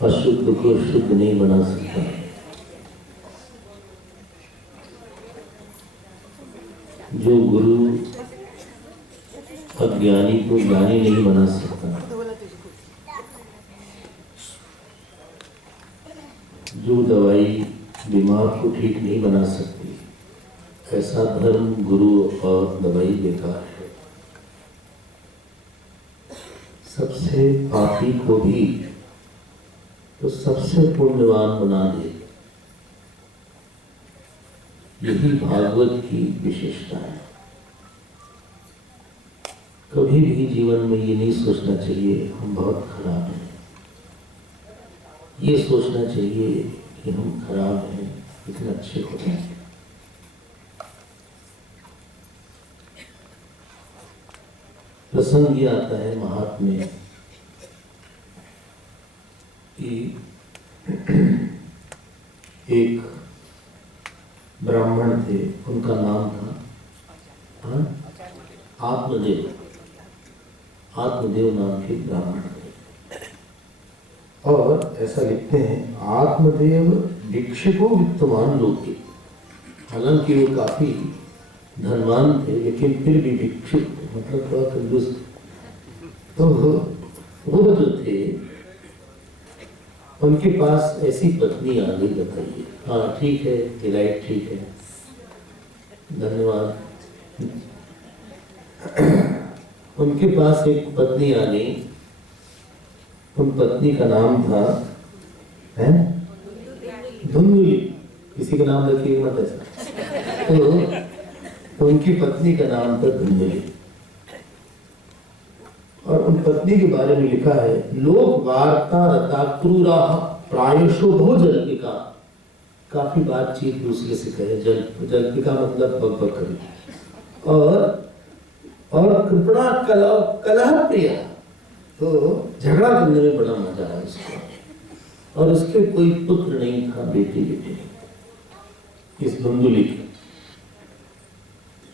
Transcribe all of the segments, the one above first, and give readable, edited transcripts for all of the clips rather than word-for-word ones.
अशुद्ध को शुद्ध नहीं बना सकता, जो गुरु अज्ञानी को ज्ञानी नहीं बना सकता, जो दवाई बीमार को ठीक नहीं बना सकती, ऐसा धर्म, गुरु और दवाई बेकार है। सबसे पापी को भी तो सबसे पुण्यवान बना दे, यही भागवत की विशेषता है। कभी भी जीवन में ये नहीं सोचना चाहिए हम बहुत खराब हैं, ये सोचना चाहिए कि हम खराब हैं इतने अच्छे हो जाए। प्रसंग ये आता है महात्म्य कि एक ब्राह्मण थे, उनका नाम था आत्मदेव। आत्मदेव नाम के ब्राह्मण थे, और ऐसा लिखते हैं आत्मदेव भिक्षुको वित्तवान लोग के। हालांकि वो काफी धनवान थे, लेकिन फिर भी भिक्षुक, मतलब थोड़ा कंजूस। तो वो जो थे उनके पास ऐसी पत्नी आ गई। बताइए, हाँ ठीक है, डिलाइट ठीक है, धन्यवाद। उनके पास एक पत्नी आ गई। उन पत्नी का नाम था धुंधुली। किसी का नाम रखिए मत ऐसा। तो उनकी पत्नी का नाम था धुंधुली, और उन पत्नी के बारे में लिखा है लोक वार्ता रता क्रूरा प्रायशो बहु जल्पिका। काफी बातचीत दूसरे से करे, जल्पिका मतलब बक करे, और कृपणा कलह प्रिय, तो झगड़ा करने में बड़ा मजा है उसको। और उसके कोई पुत्र नहीं था, बेटी नहीं इस धुंधुली की।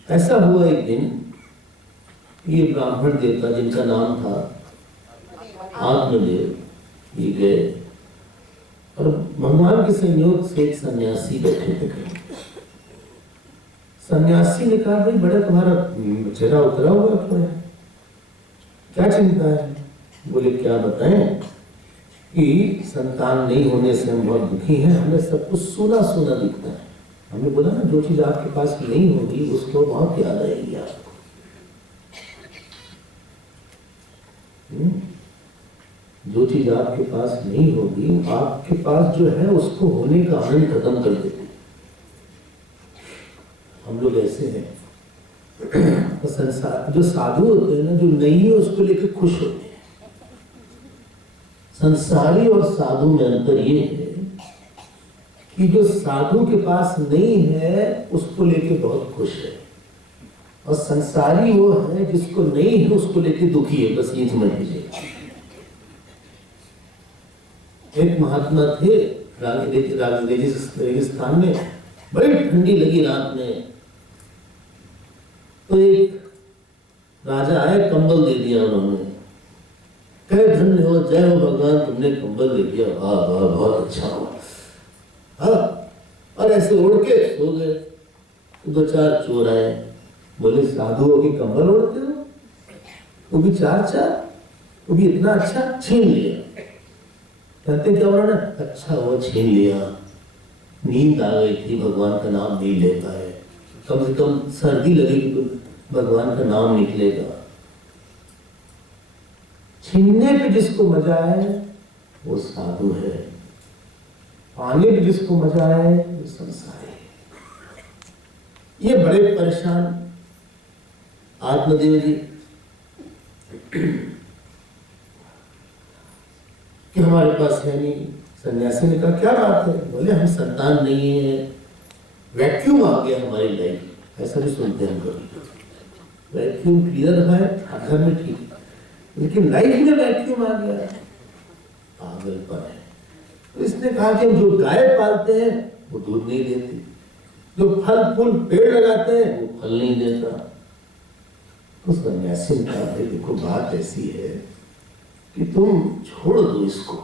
ऐसा हुआ एक दिन, ये ब्राह्मण देवता जिनका नाम था आत्मदेव, ये गए, और भगवान के संयोग से एक सन्यासी बैठे थे। सन्यासी ने कहा भाई बड़ा तुम्हारा चेहरा उतरा हुआ क्यों है, क्या चिंता है? बोले क्या बताएं कि संतान नहीं होने से हम बहुत दुखी हैं, हमें सब कुछ सूना सूना दिखता है। हमने बोला ना जो चीज आपके पास नहीं होगी उसको बहुत याद आएगी आपको। जो चीज आपके पास नहीं होगी, आपके पास जो है उसको होने का आनंद खत्म कर देती। हम लोग ऐसे हैं, संसार जो साधु होते हैं ना, जो नहीं है उसको लेकर खुश होते हैं। संसारी और साधु में अंतर ये है कि जो साधु के पास नहीं है उसको लेके बहुत खुश है, और संसारी वो है जिसको नहीं है उसको लेके दुखी है। बस ये समझ लीजिए। एक महात्मा थे रेगिस्तान में, बड़ी ठंडी लगी रात में, तो एक राजा आए, कंबल दे दिया उन्होंने। कहे धन्य हो, जय हो भगवान, तुमने कंबल दे दिया, वाह वाह बहुत अच्छा हुआ। हाँ, और ऐसे उड़ के सो गए। दो चार चोर आए, बोले साधुओं की कंबल उड़ते हो? वो भी चार चार, वो भी इतना अच्छा छीन लिया। कहते क्या उन्होंने, अच्छा वो छीन लिया, नींद आ गई थी, भगवान का नाम नहीं लेता है, कम से कम सर्दी लगेगी तो भगवान का नाम निकलेगा। छीनने पे जिसको मजा आए वो साधु है, पाने पे जिसको मजा आए वो संसारी है। ये बड़े परेशान आत्मदेव जी कि हमारे पास है नहीं। सन्यासी ने कहा क्या बात है? बोले हम संतान नहीं है, वैक्यूम आ गया हमारी लाइफ। ऐसा भी सुनते हैं हम कभी, वैक्यूम क्लियर है घर में ठीक है, लेकिन लाइफ में वैक्यूम आ गया, पागलपन है। तो इसने कहा कि हम जो गाय पालते हैं वो दूध नहीं देती, जो फल फूल पेड़ लगाते हैं वो फल नहीं देता। तो सन्यासी ने कहा देखो बात ऐसी है कि तुम छोड़ दो इसको।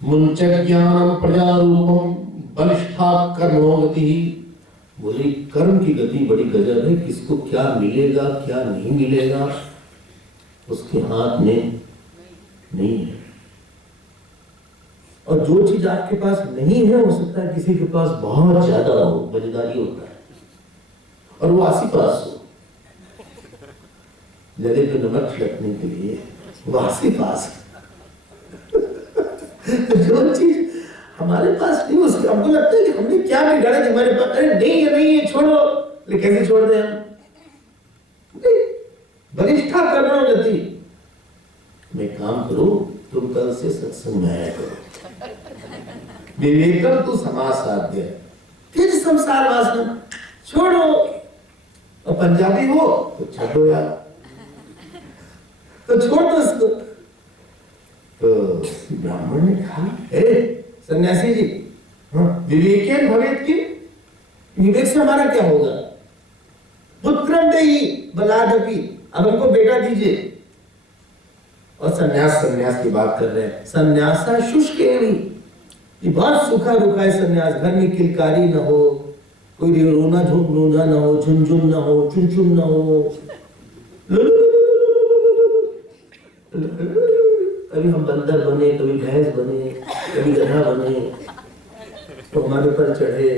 मुंचज्ञानम प्रजारूपम बलिष्ठा कर्मोगति। बोले कर्म की गति बड़ी गजब है, किसको क्या मिलेगा क्या नहीं मिलेगा उसके हाथ में नहीं है। और जो चीज आपके पास नहीं है हो सकता है किसी के पास बहुत ज्यादा हो, बजदारी होता है, और वो आसी पास हो। जले पे नमक छिड़कने के लिए वो आसी पास जो चीज हमारे पास नहीं, उसके हमको लगता है कि हमने क्या बिगाड़ा कि हमारे पास, अरे नहीं है नहीं है छोड़ो, लेकिन कैसे छोड़ दें हम? बलिष्ठा करना गति मैं काम करूं, तुम कल से सत्संग में आया करो, विवेकम तू समासाध्य, फिर संसार वासना छोड़ो। और पंजाबी हो तो छोड़ो यार, तो छोड़ दो इसको। तो ब्राह्मण ने कहा सन्यासी जी, विवेकेन भवेत की, विवेक से हमारा क्या होगा? पुत्रम देहि बलादपि, अब हमको बेटा दीजिए। और सन्यास की बात कर रहे हैं। सन्यासा शुष्क ये बहुत सूखा रुखा है सन्यास। घर में किलकारी न हो, कोई रोना झोंकना न हो, झुनझुन न हो, चुन न हो। कभी हम बंदर बने, कभी भैंस बने, कभी गधा बने, तो हमारे ऊपर चढ़े,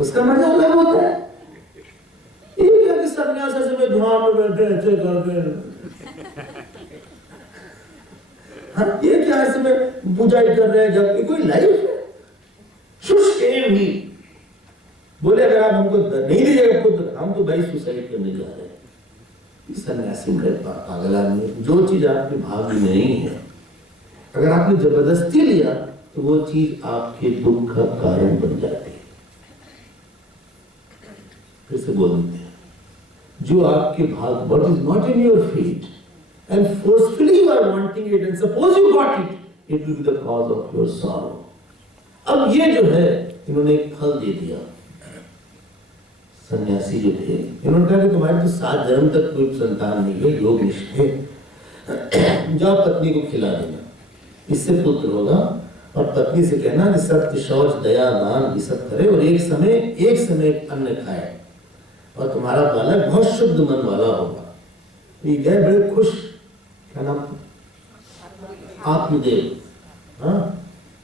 उसका मजा अलग होता है। ये क्या कि सन्यास ऐसे में ध्यान में बैठे ऐसे करके, हाँ ये क्या ऐसे में बुझाई कर रहे हैं, जबकि कोई लाइफ है। शुष्क भी बोले अगर आप हमको नहीं दीजिएगा पुत्र, हम तो भाई सुसाइड करने जा रहे हैं। सन्यासी में पागल आदमी, जो चीज आपके भाग्य में नहीं है, अगर आपने जबरदस्ती लिया तो वो चीज आपके दुख का कारण बन जाती है। फिर से बोल देते हैं, जो आपके भाग्य, what is not in your fate and forcefully you are wanting it and suppose you got it, it will be the cause of your sorrow. अब ये जो है इन्होंने एक फल दे दिया। सन्यासी जो थे इन्होंने कहा कि तुम्हारे तो 7 जन्म तक कोई संतान नहीं है, योग निष्ठ है, जाओ पत्नी को खिला देना, इससे पुत्र होगा। और पत्नी से कहना कि सत्य शौच दया दान ये सब करे और एक समय अन्न खाए और तुम्हारा बालक बहुत शुद्ध मन वाला होगा। ये गए बड़े खुश, क्या नाम आत्मदेव। हाँ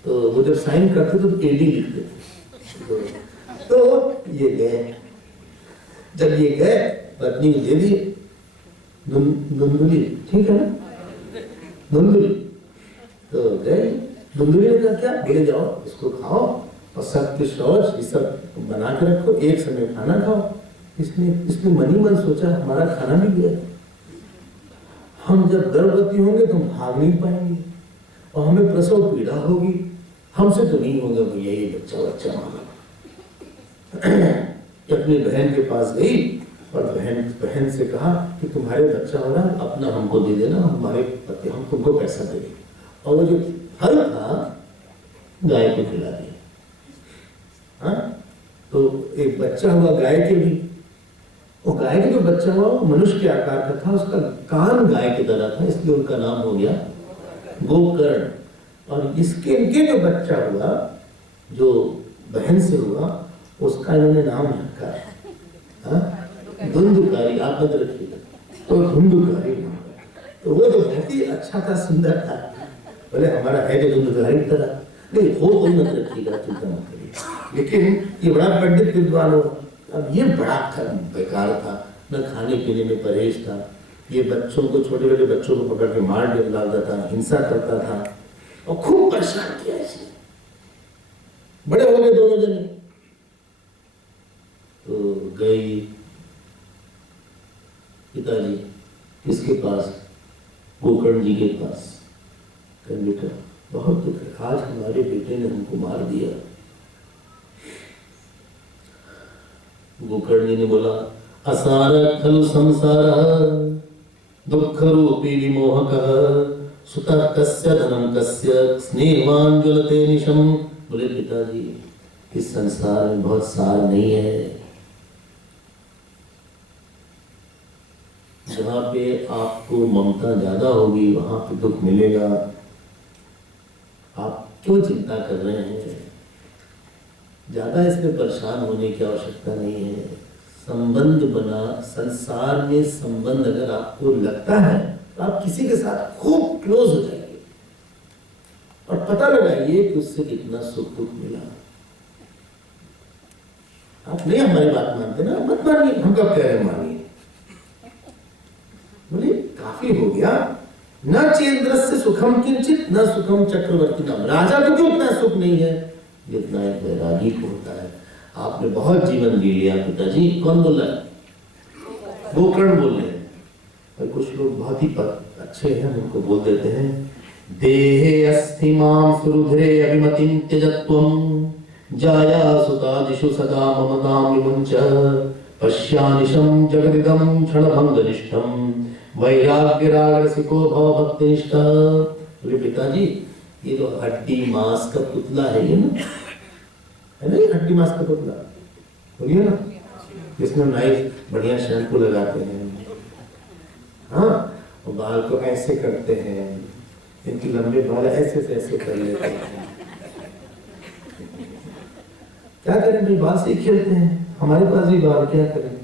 तो वो जब साइन करते तो एडी लिखते थे। तो ये गए, जब ये गए पत्नी को दे दिए धुंधुली, ठीक है ना धुंधुली। तो गए, धुंधुली ने कहा क्या, बोले जाओ इसको खाओ और सत्य शौच ये सब बना के रखो, एक समय खाना खाओ। इसने मन ही मन सोचा हमारा खाना भी गया, हम जब गर्भवती होंगे तो हम भाग नहीं पाएंगे और हमें प्रसव पीड़ा होगी, हमसे तो नहीं होगा भैया ये बच्चा मांगा। अपनी बहन के पास गई और बहन से कहा कि तुम्हारे बच्चा हो रहा, अपना हमको दे देना, हमारे पति हम तुमको पैसा देंगे। और वो जो फल था गाय को खिला दिया। हाँ तो एक बच्चा हुआ गाय के भी, और गाय के जो बच्चा हुआ वो मनुष्य के आकार का था, उसका कान गाय की तरह था, इसलिए उनका नाम हो गया गोकर्ण। और इनके जो बच्चा हुआ जो बहन से हुआ उसका इन्होंने नाम रखा है धुंधुकारी। आप मत रखिएगा, तो धुंधुकारी नाम तो वो तो बहुत ही अच्छा था, सुंदर था। बोले हमारा है जो तुम निर्धारित तरह नहीं हो, कोई मत रखिएगा, चिंता मत करिए। लेकिन ये बड़ा पंडित विद्वान हो, अब ये बड़ा बेकार था, न खाने पीने में परहेज था। ये बच्चों को, छोटे छोटे बच्चों को पकड़ के मार डालता था, हिंसा करता था और खूब परेशान किया इसने। बड़े हो गए दोनों जने, तो गई पिताजी किसके पास, गोकर्ण जी के पास। बेटा बहुत दुख है, आज हमारे बेटे ने हमको मार दिया। गोकर्ण जी ने बोला, असार खलु संसार दुख रूपी विमोहकः सुतः कस्य धनम कस्य स्नेहवान ज्वलते निशम। बोले पिताजी इस संसार में बहुत सार नहीं है, जहां पे आपको ममता ज्यादा होगी वहां पे दुख मिलेगा। आप क्यों चिंता कर रहे हैं, ज्यादा इसमें परेशान होने की आवश्यकता नहीं है। संबंध बना, संसार में संबंध अगर आपको लगता है तो आप किसी के साथ खूब क्लोज हो जाइए और पता लगाइए कि उससे कितना सुख दुख मिला। आप नहीं हमारी बात मानते ना, मत मानिए, हम कब कह रहे हैं मानिए। बोले काफी हो गया, न चेंद्रस्य सुखम किंचित न सुखम चक्रवर्ती नाम। राजा को क्यों उतना सुख नहीं है जितना एक वैरागी को होता है। आपने बहुत जीवन जी लिया पिताजी। कौन बोल रहा है, गोकर्ण बोल रहे हैं। और कुछ लोग बहुत ही अच्छे हैं, उनको बोल देते हैं, देहे अस्थि मां सुरुध्रे अभिमतिं त्यजत्वं जाया सुतादिषु सदा ममतां विमुञ्च पश्यानिशं जगदिदं क्षणभंगनिष्ठं वैराग्यरागरसिको भव भक्तिनिष्ठ। बोले पिताजी ये तो हड्डी मांस का पुतला है, ये ना है ना, ये हड्डी मांस का पुतला, बोलिए ना, जिसमें नाइफ बढ़िया शैम्पू लगाते हैं, हाँ, और बाल को ऐसे करते हैं, इनकी लंबे बाल ऐसे से ऐसे कर लेते हैं। क्या करें भाई, बाल से ही खेलते हैं, हमारे पास भी बाल, क्या करें।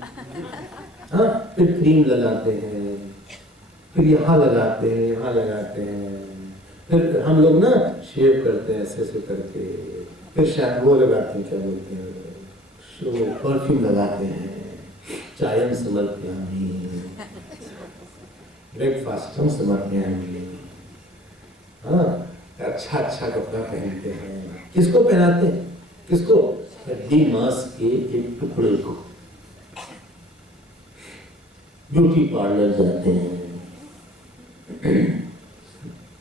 हाँ, फिर क्रीम लगाते हैं, फिर यहाँ लगाते हैं, यहाँ लगाते हैं, फिर हम लोग ना शेव करते हैं ऐसे ऐसे करके, फिर शैम्पू लगाते हैं, क्या बोलते हैं, परफ्यूम लगाते हैं, चायम समर्पयामि, ब्रेकफास्ट हम समर्पयामि। हाँ, अच्छा अच्छा कपड़ा पहनते हैं। किसको पहनाते हैं, किसको, हड्डी मांस के एक टुकड़े को। ब्यूटी पार्लर जाते हैं,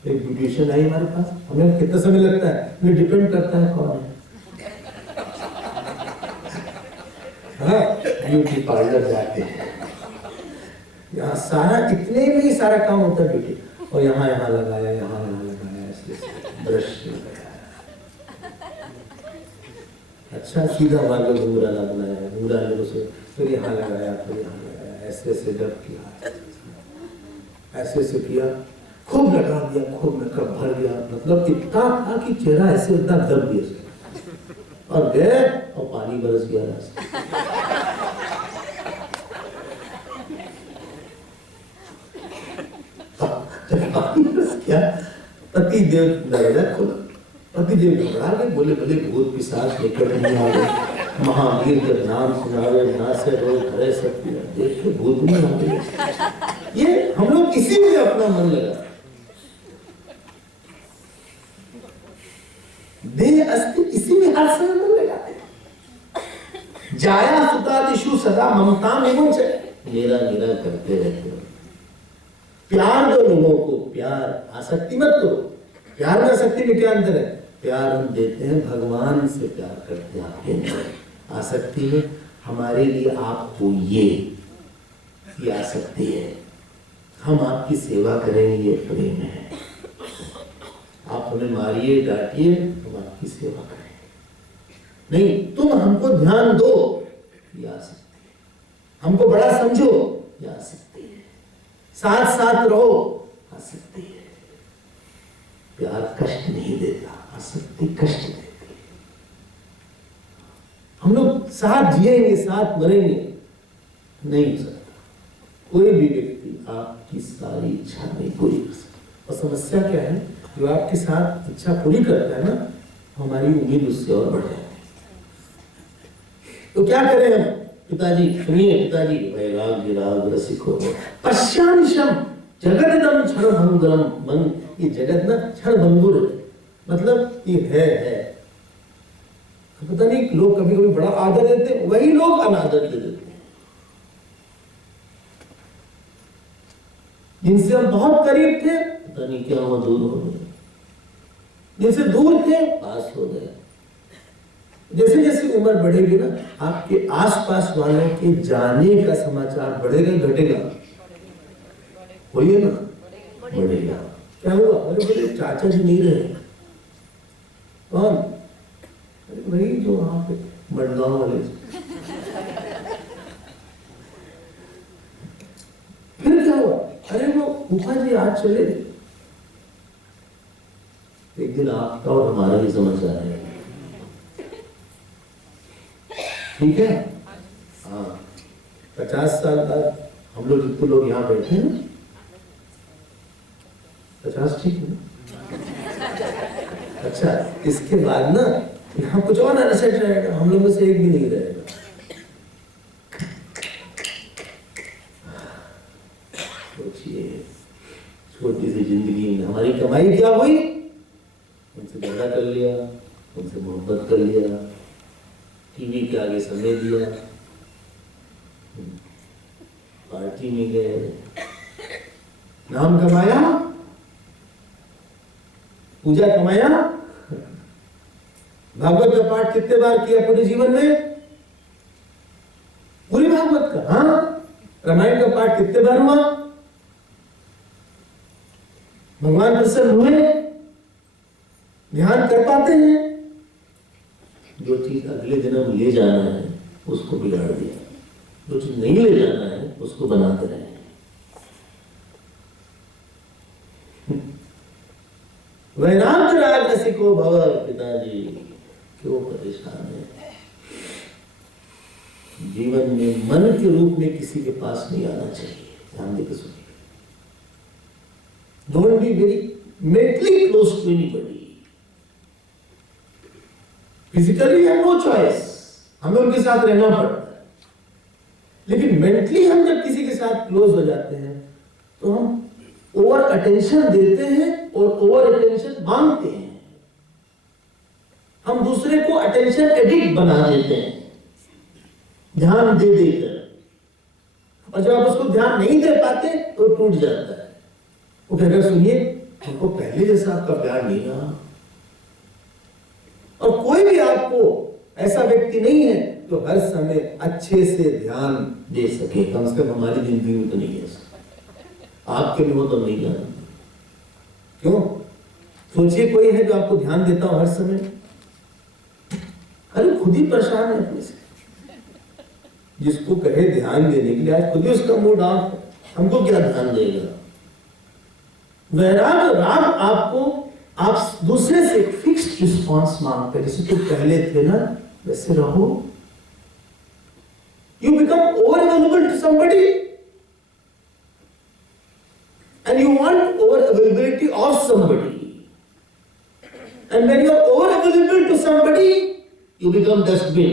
एक ब्यूटिशियन आई हमारे पास, हमें कितना समय लगता है, हमें डिपेंड करता है कौन है। हाँ, ब्यूटी पार्लर जाते हैं, यहाँ सारा, इतने में ही सारा काम होता है ब्यूटी, और यहाँ यहाँ लगाया, यहाँ यहाँ लगाया, ऐसे ब्रश लगाया, अच्छा सीधा वाला घूंघरा लगाया, घूंघरा लोगों से, फिर यहाँ लगाया, फिर यहाँ लगाया, ऐसे ऐसे डब किया, ऐसे ऐसे किया, खूब लगा दिया, खूब मेकअप भर दिया, मतलब इतना था कि चेहरा ऐसे इतना दब दिया, और गए और पानी बरस गया रास्ते। पानी बरस गया, पति देव दरवाजा खोला, पति देव घबरा गए, बोले बोले भूत पिशाच निकट नहीं आ गए, महावीर का नाम सुनावे ना से रोग हरे सब, देख के भूत नहीं आ गए। ये हम लोग इसी में अपना मन लगा, देह अस्ति इसी में हर समय मन लगाते हैं। जाया सुतादिषु सदा ममता में से मेरा मेरा करते रहते हो। प्यार दो लोगों को, प्यार आसक्ति मत करो। प्यार में आसक्ति में क्या अंतर है, प्यार हम देते हैं, भगवान से प्यार करते हैं आपके अंदर। आसक्ति में हमारे लिए आप होइए, ये आसक्ति है, हम आपकी सेवा करेंगे, ये प्रेम है। आप हमें मारिए डांटिए, हम आपकी सेवा करेंगे। नहीं, तुम हमको ध्यान दो, ये आ सकती है। हमको बड़ा समझो, ये आ सकती है। साथ साथ रहो, आ सकती है। प्यार कष्ट नहीं देता, आसक्ति कष्ट देती है। हम लोग साथ जिएंगे, साथ मरेंगे, नहीं हो सकता। कोई भी व्यक्ति आपकी सारी इच्छा नहीं पूरी कर सकता। और समस्या क्या है, जो आपके साथ इच्छा पूरी करता है ना, हमारी उम्मीद उससे और बढ़ जाती है। तो क्या करें हम? पिताजी सुनिए, पिताजी वैराग्य राग रसिको पश्यानिशम जगदम क्षण भंगुरम। मन, ये जगत ना क्षण भंगुर है, मतलब ये है। पता नहीं लोग कभी कभी बड़ा आदर देते हैं, वही लोग अनादर दे देते हैं। जिनसे हम बहुत करीब थे, पता नहीं क्या हुआ, दूर हो गए। जिनसे दूर थे, पास हो गए। जैसे जैसे उम्र बढ़ेगी ना, आपके आसपास वालों के जाने का समाचार बढ़ेगा घटेगा? वही है ना, बढ़ेगा। क्या हुआ? अरे बोले चाचा जी नहीं रहे। कौन? अरे वही जो वहां पे मडगांव वाले। फिर क्या हुआ? अरे वो फूफा जी आज चले गए। एक दिन आपका और हमारा भी समाचार है, ठीक है? हाँ, 50 साल बाद हम लोग जितने लोग यहाँ बैठे हैं, 50 ठीक है? अच्छा, इसके बाद ना यहाँ कुछ और अनसेट रहेगा, हम लोग में से एक भी नहीं रहेगा। सोचिए, छोटी सी जिंदगी में हमारी कमाई क्या हुई? उनसे झगड़ा कर लिया, उनसे मोहब्बत कर लिया, टीवी के आगे समय दिया, पार्टी में गए, नाम कमाया, पूजा कमाया। भागवत का पाठ कितने बार किया पूरे जीवन में? पूरी भागवत का? हाँ। रामायण का पाठ कितने बार हुआ? भगवान प्रसन्न हुए? ध्यान कर पाते हैं? जो चीज अगले जन्म ले जाना है उसको बिगाड़ दिया, जो चीज नहीं ले जाना है उसको बनाते रहे। वैराग्य राग रसिको भव। पिताजी क्यों परेशान है? जीवन में मन के रूप में किसी के पास नहीं आना चाहिए। ध्यान देकर सुनिए। Don't be very mentally close to anybody. Physically have no choice, हमें उनके साथ रहना पड़ता है, लेकिन मेंटली हम जब किसी के साथ क्लोज हो जाते हैं तो हम ओवर अटेंशन देते हैं और ओवर अटेंशन मांगते हैं। हम दूसरे को अटेंशन एडिक्ट बना देते हैं, ध्यान दे देकर, और जब आप उसको ध्यान नहीं दे पाते तो टूट जाता है। वो कहकर सुनिए, हमको पहले जैसा आपका प्यार नहीं रहा, और कोई भी आपको ऐसा व्यक्ति नहीं है जो हर समय अच्छे से ध्यान दे सके। कम से कम हमारी जिंदगी में तो नहीं है, आपके भी हो तो नहीं जाना। क्यों? सोचिए, कोई है जो आपको ध्यान देता हो हर समय? अरे खुद ही परेशान है अपने से। जिसको कहे ध्यान देने के लिए, आज खुद ही उसका मूड ऑफ है, हमको क्या ध्यान देगा? वैराग राग आपको, आप दूसरे से फिक्स्ड रिस्पॉन्स मांगते हैं, जैसे तुम पहले थे ना वैसे रहो। You become over available to somebody and you want over availability of somebody, and when you are over available to somebody you become dustbin.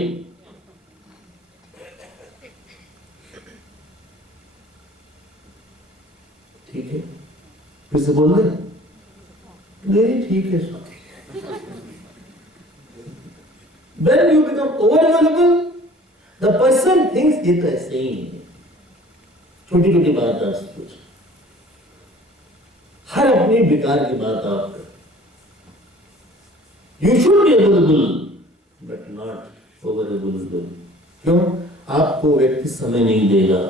ठीक है, फिर से बोल दे। नहीं ठीक है। When you become over available, the person thinks ये तो ऐसे ही है, छोटी छोटी बात आप पूछ, हर अपनी बेकार की बात आप कर। You should be available, but not over available. क्यों? आपको व्यक्ति समय नहीं देगा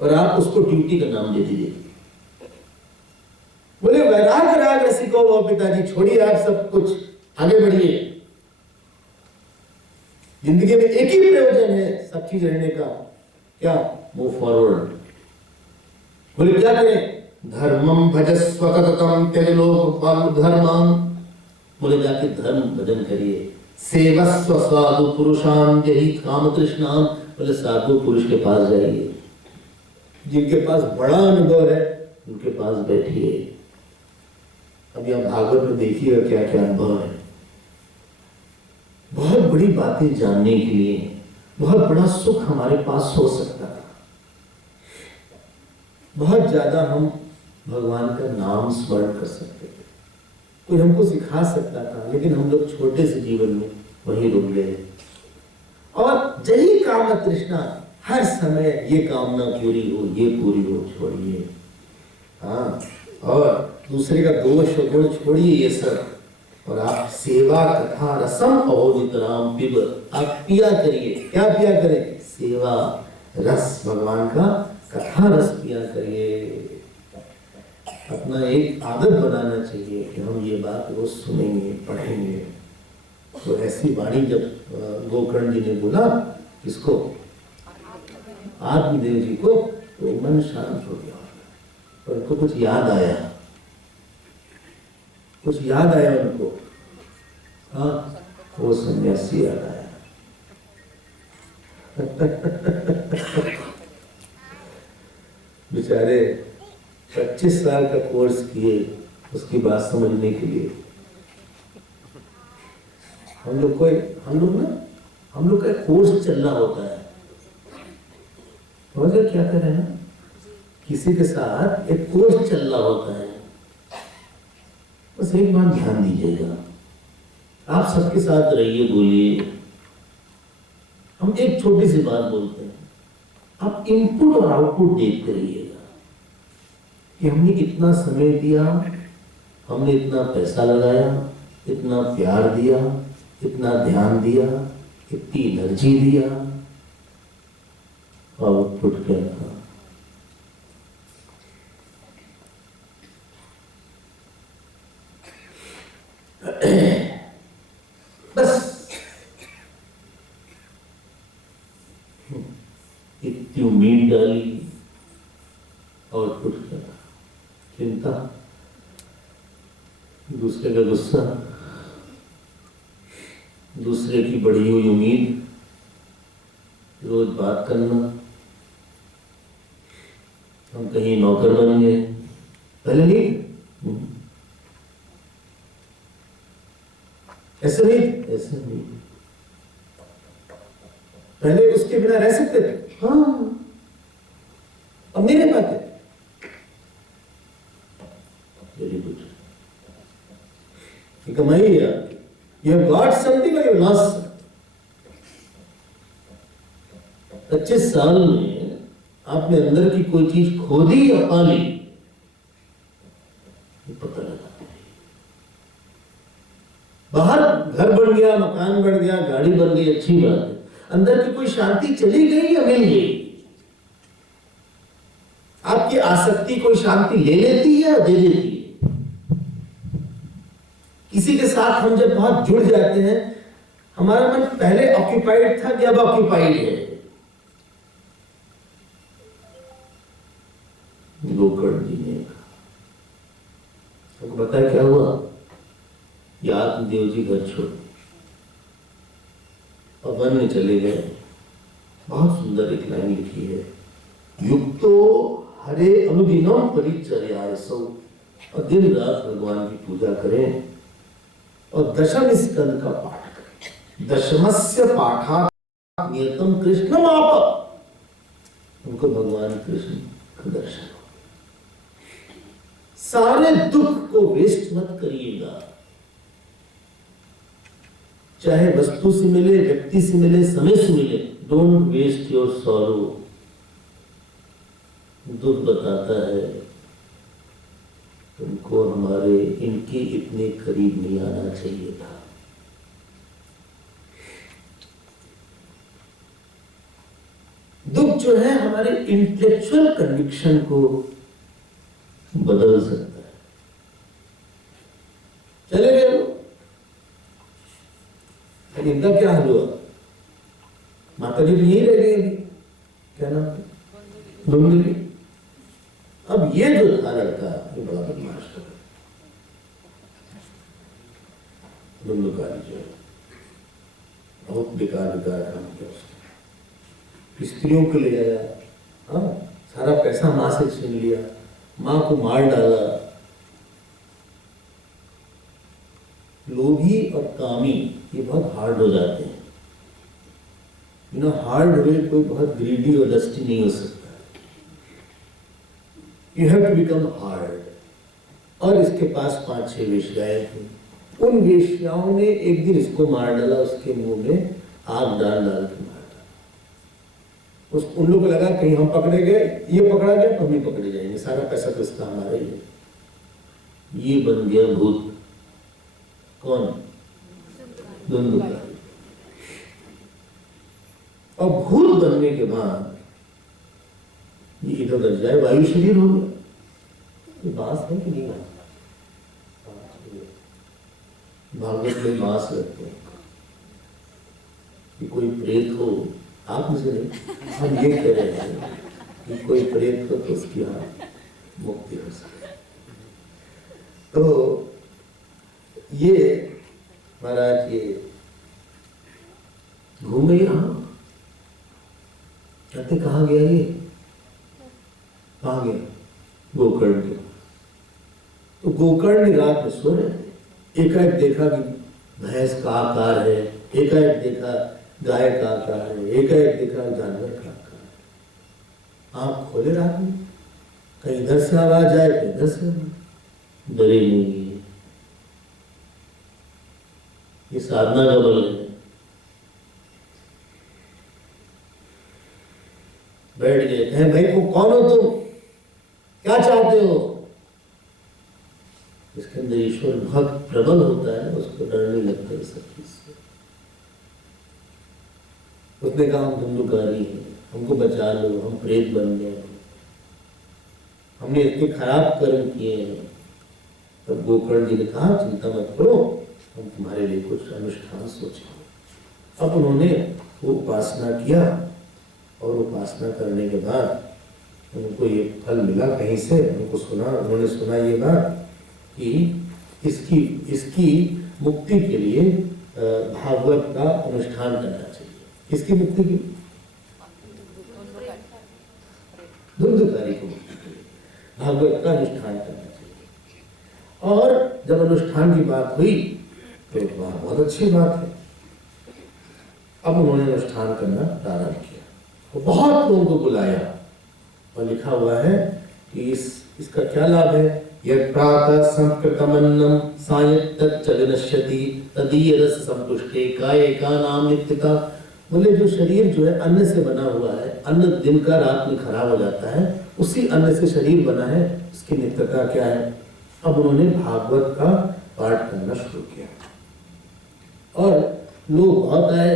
और आप उसको ड्यूटी का नाम दे दीजिए। बोले वैराग राग रसिको वो। पिताजी छोड़िए आप सब कुछ, आगे बढ़िए। जिंदगी में एक ही प्रयोजन है सब चीज रहने का, क्या? Move forward. बोले क्या करें? धर्मम भजस्व सततम त्यज लोक धर्मम। बोले जाके धर्म भजन करिए, सेवस्व साधु पुरुषान जहित काम तृष्णाम। बोले साधु पुरुष के पास जाइए, जिनके पास बड़ा अनुभव है उनके पास बैठिए। अब यहाँ भागवत में देखिएगा क्या क्या अनुभव है। बहुत बड़ी बातें जानने के लिए बहुत बड़ा सुख हमारे पास हो सकता था। बहुत ज्यादा हम भगवान का नाम स्मरण कर सकते थे, कोई हमको सिखा सकता था, लेकिन हम लोग छोटे से जीवन में वहीं रुक गए। और यही काम तृष्णा, हर समय ये कामना पूरी हो, ये पूरी हो, छोड़िए। हाँ, और दूसरे का दोष और गुण छोड़िए ये सब, और आप सेवा कथा रसम अवोदितराम पिब, आप पिया करिए। क्या पिया करें? सेवा रस, भगवान का कथा रस पिया करिए। अपना एक आदत बनाना चाहिए कि हम ये बात रोज सुनेंगे, पढ़ेंगे। तो ऐसी वाणी जब गोकर्ण जी ने बोला किसको, आत्मदेव जी को, तो मन शांत हो गया। और उनको कुछ याद आया, कुछ याद आया उनको। हाँ, वो सन्यासी याद आया। बेचारे 25 साल का कोर्स किए उसकी बात समझने के लिए। हम लोग का कोर्स चल रहा होता है, समझ क्या कर रहे हैं? किसी के साथ एक कोर्स चल रहा होता है। बस एक बार ध्यान दीजिएगा, आप सबके साथ रहिए, बोलिए। हम एक छोटी सी बात बोलते हैं, आप इनपुट और आउटपुट देखते रहिएगा कि हमने इतना समय दिया, हमने इतना पैसा लगाया, इतना प्यार दिया, इतना ध्यान दिया, इतनी एनर्जी दिया, आउटपुट क्या था? बस इतनी उम्मीद डाली, आउटपुट क्या था? चिंता, दूसरे का गुस्सा, दूसरे की बढ़ी हुई उम्मीद, रोज बात करना। हम कहीं नौकर बन गए, पहले नहीं, ऐसे नहीं, पहले उसके बिना रह सकते थे। हाँ, अब नहीं रह पाते। वेरी गुड, ये कमाई है आपकी। You have got something or you lost something. 25 साल में आपने अंदर की कोई चीज खो दी या पा ली, पता लगा। बाहर घर बन गया, मकान बन गया, गाड़ी बन गई, अच्छी बात है। अंदर की कोई शांति चली गई या मिल गई? आपकी आसक्ति कोई शांति ले लेती है या दे देती है? किसी के साथ हम जब बहुत जुड़ जाते हैं, हमारा मन पहले ऑक्यूपाइड था कि अब ऑक्यूपाइड है। गोकर्ण जी ने आपको बताया क्या हुआ? ये आत्मदेव जी घर छोड़ और वन में चले गए। बहुत सुंदर एक लाइन लिखी है, युक्तो हरे अनुदिनम परिचर्याय सौ, और दिन रात भगवान की पूजा करें और दशम स्कंद का पाठ करें। दशमस्य पाठात् नियतम कृष्णम आप, उनको भगवान कृष्ण का दर्शन हो। सारे दुख को वेस्ट मत करिएगा, चाहे वस्तु से मिले, व्यक्ति से मिले, समय से मिले। Don't waste your sorrow. दुख बताता है तुमको हमारे इनके इतने करीब नहीं आना चाहिए था। दुख जो है हमारे इंटेलेक्चुअल कन्विक्शन को बदल सकता है। चले गए वो, इनका क्या हाल हुआ? माता जी यही रह गई। अभी क्या नाम है? डूंगरी। अब ये जो था लड़का, ये बड़ा बदमाश था। धुंधकारी जो है, बहुत बेकार काम किया उसने। स्त्रियों को ले आया, हाँ, सारा पैसा माँ से छीन लिया, माँ को मार डाला। लोभी और कामी ये बहुत हार्ड हो जाते हैं। हार्ड हुए कोई बहुत ग्रीडी और डस्टी नहीं हो सकता। You have to become hard. और इसके पास 5-6 वेश्याएं थी। उन वेश्याओं ने एक दिन इसको मार डाला, उसके मुंह में आग डाल डाल के मार डाला। उन लोगों को लगा कहीं हम पकड़े गए, ये पकड़ा गया तो हम ही पकड़े जाएंगे, सारा पैसा तो इसका हमारा ही है। ये बन गया भूत। कौन? धुंधुकारी। और भूत बनने के बाद ये इधर उधर जाए, वायु शरीर हो गया। ये बांस है कि नहीं है? भागवत में बांस रखते हैं कि कोई प्रेत हो, आप मुझे नहीं, हम ये कह रहे हैं कि कोई प्रेत हो तो उसकी यहाँ मुक्ति हो सके। तो ये महाराज ये घूमे यहाँ, कहते कहाँ गया ये, कहाँ गया? गोकर्ण के। तो गोकर्ण रात में सो रहे थे। एकाएक देखा कि भैंस का आकार है, एकाएक देखा गाय का आकार है, एकाएक देखा जानवर का आकार है। आँख खोले रात में, कहीं इधर से आवाज आए तो इधर से। डरे नहीं, ये साधना का बल है। बैठ गए, कहे भाई को कौन हो तुम, क्या चाहते हो? इसके अंदर ईश्वर बहुत प्रबल होता है, उसको डर नहीं लगता है सब चीज से। उसने कहा हम धुंधुकारी हैं, हमको बचा लो, हम प्रेत बन गए, हमने इतने खराब कर्म किए हैं। तब गोकर्ण जी ने कहा चिंता मत करो, हम तुम्हारे लिए कुछ अनुष्ठान सोचेंगे। अब उन्होंने वो उपासना किया और उपासना करने के बाद उनको ये फल मिला कहीं से। उन्होंने सुना ये बात कि इसकी मुक्ति के लिए भागवत का अनुष्ठान करना चाहिए। इसकी मुक्ति की, धुंधुकारी को मुक्ति के लिए भागवत का अनुष्ठान करना चाहिए। और जब अनुष्ठान की बात हुई तो बहुत अच्छी बात है। अब उन्होंने अनुष्ठान करना प्रारंभ किया, तो बहुत लोगों को बुलाया और लिखा हुआ है कि इसका क्या लाभ है। यत् प्रातः संस्कृतमन्नम सायं तच्चलिनश्यति तदीय रस संपुष्टे काये का नाम नित्यता। बोले जो शरीर जो है अन्न से बना हुआ है, अन्न दिन का रात में खराब हो जाता है, उसी अन्न से शरीर बना है, उसकी नित्यता क्या है। अब उन्होंने भागवत का पाठ करना शुरू किया और लोग बहुत आए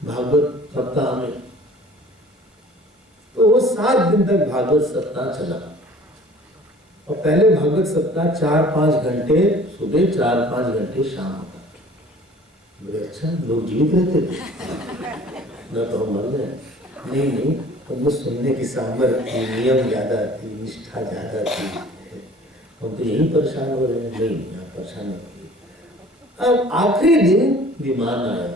भागवत सप्ताह में। तो वो 7 दिन तक भागवत सप्ताह चला। और पहले भागवत सप्ताह 4-5 घंटे सुबह, 4-5 घंटे शाम होता। बोले अच्छा लोग जीवित रहते थे ना, तो हम मर गए। नहीं, उनको सुनने की सामर्थ्य, नियम ज्यादा थी, निष्ठा ज्यादा थी, हम तो यही परेशान हो रहे हैं। नहीं, यहाँ परेशान नहीं। अब आखिरी दिन विमान आया,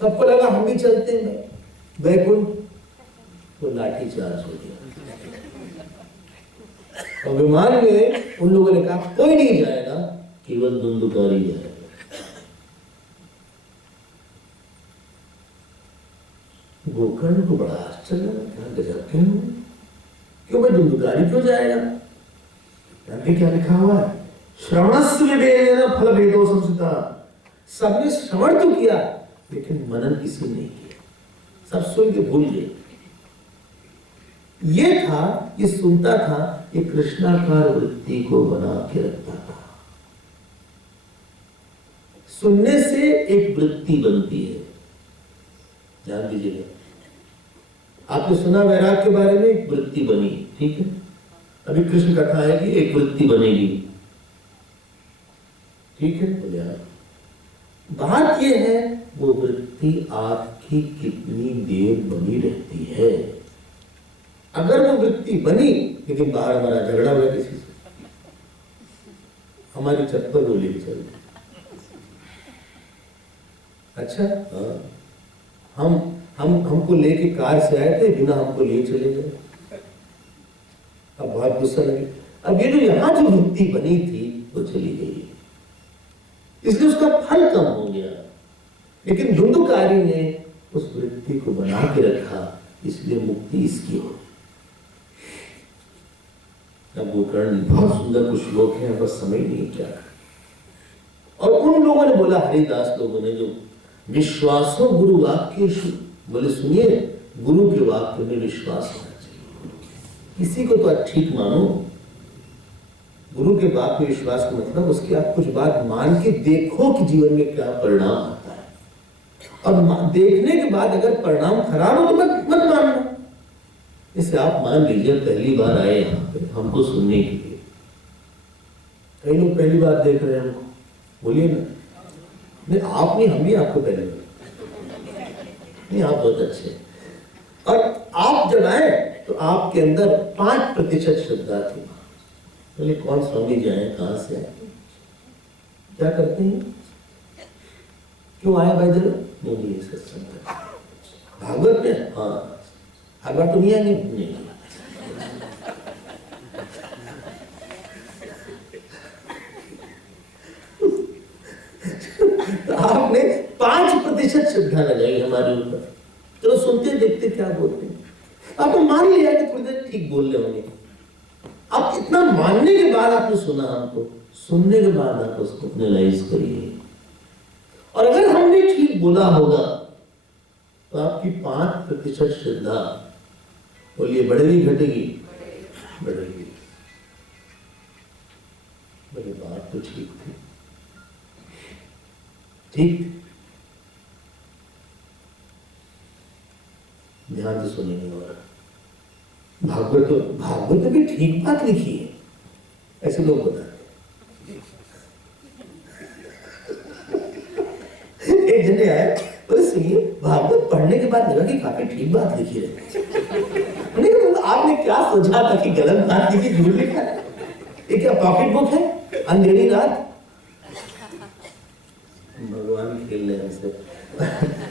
सबको लगा हम भी चलते हैं बैकुंठ, तो लाठी चार्ज हो गया। और विमान में उन लोगों ने कहा कोई नहीं जाएगा, केवल धुंधुकारी जाएगा। गोकर्ण को बड़ा आश्चर्य लगा, गजब क्यों भाई धुंधुकारी क्यों जाएगा? जानते क्या लिखा हुआ है? श्रवणस्य विवेकेन फल भेदो संसिता। सबने श्रवण तो किया लेकिन मनन किसी ने नहीं किया, सब सुन के भूल गए। ये था, ये सुनता था, ये कृष्णाकार वृत्ति को बना के रखता था। सुनने से एक वृत्ति बनती है, ध्यान दीजिएगा। आपने सुना वैराग के बारे में, एक वृत्ति बनी, ठीक है। अभी कृष्ण कथा है कि एक वृत्ति बनेगी, ठीक है। बोलिए बात यह है वो वृत्ति आपकी कितनी देर बनी रहती है। अगर वो वृत्ति बनी लेकिन बाहर हमारा झगड़ा हुआ किसी से, हमारी चप्पल गोली भी चल रही, अच्छा हाँ, हमको लेके कार से आए थे, बिना हमको लिए चले गए। अब बहुत गुस्सा लगे। अब ये जो यहाँ जो वृत्ति बनी थी वो चली गई, इसलिए उसका फल कम हो गया। लेकिन धुंधुकारी ने उस वृत्ति को बना के रखा, इसलिए मुक्ति इसकी हो। अब गोकर्ण बहुत सुंदर कुछ श्लोक हैं, बस समझ नहीं क्या। और उन लोगों ने बोला, हरिदास लोगों ने, जो विश्वासो गुरु वाक्येषु, बोले सुनिए, गुरु के वाक्य में विश्वास होना चाहिए। किसी को तो आप ठीक मानो, गुरु के वाक्य में विश्वास का मतलब उसकी आप कुछ बात मान के देखो कि जीवन में क्या परिणाम आता है, और देखने के बाद अगर परिणाम खराब हो तो मत मानना। जैसे आप मान लीजिए पहली बार आए यहाँ पे हमको सुनने के लिए, कई लोग पहली बार देख रहे हैं हमको, बोलिए ना। नहीं आप नहीं, हम भी आपको पहली बार नहीं, आप बहुत अच्छे। और आप जब आए तो आपके अंदर 5% श्रद्धा थी। बोले कौन स्वामी जी आए, कहां से आए, क्या करते हैं, क्यों आए भाई जरूर? नहीं ये सत्संग भागवत में, हाँ हर बार तो नहीं आएंगे। नहीं तो आपने 5% श्रद्धा लगाई हमारे ऊपर, चलो सुनते देखते क्या बोलते हैं। आपको मान लिया कि थोड़ी देर ठीक बोल रहे होंगे, आप इतना मानने के बाद आपने सुना, हमको सुनने के बाद आप उसको एनालाइज करिए, और अगर हमने ठीक बोला होगा तो आपकी 5% श्रद्धा, बोलिए बढ़ेगी घटेगी? बढ़ेगी। बोले बात तो ठीक थी, ठीक, ध्यान से सुनेंगे। और भागवत भी ठीक बात लिखी है, ऐसे लोग बताते। एक जने आए, बोले सुनिए भागवत पढ़ने के बाद लगा कि काफी ठीक बात लिखी है। नहीं आपने क्या सोचा था कि गलत बात लिखी, झूठ लिखा है? ये क्या पॉकेट बुक है, अंधेरी रात? भगवान खेल रहे हैं।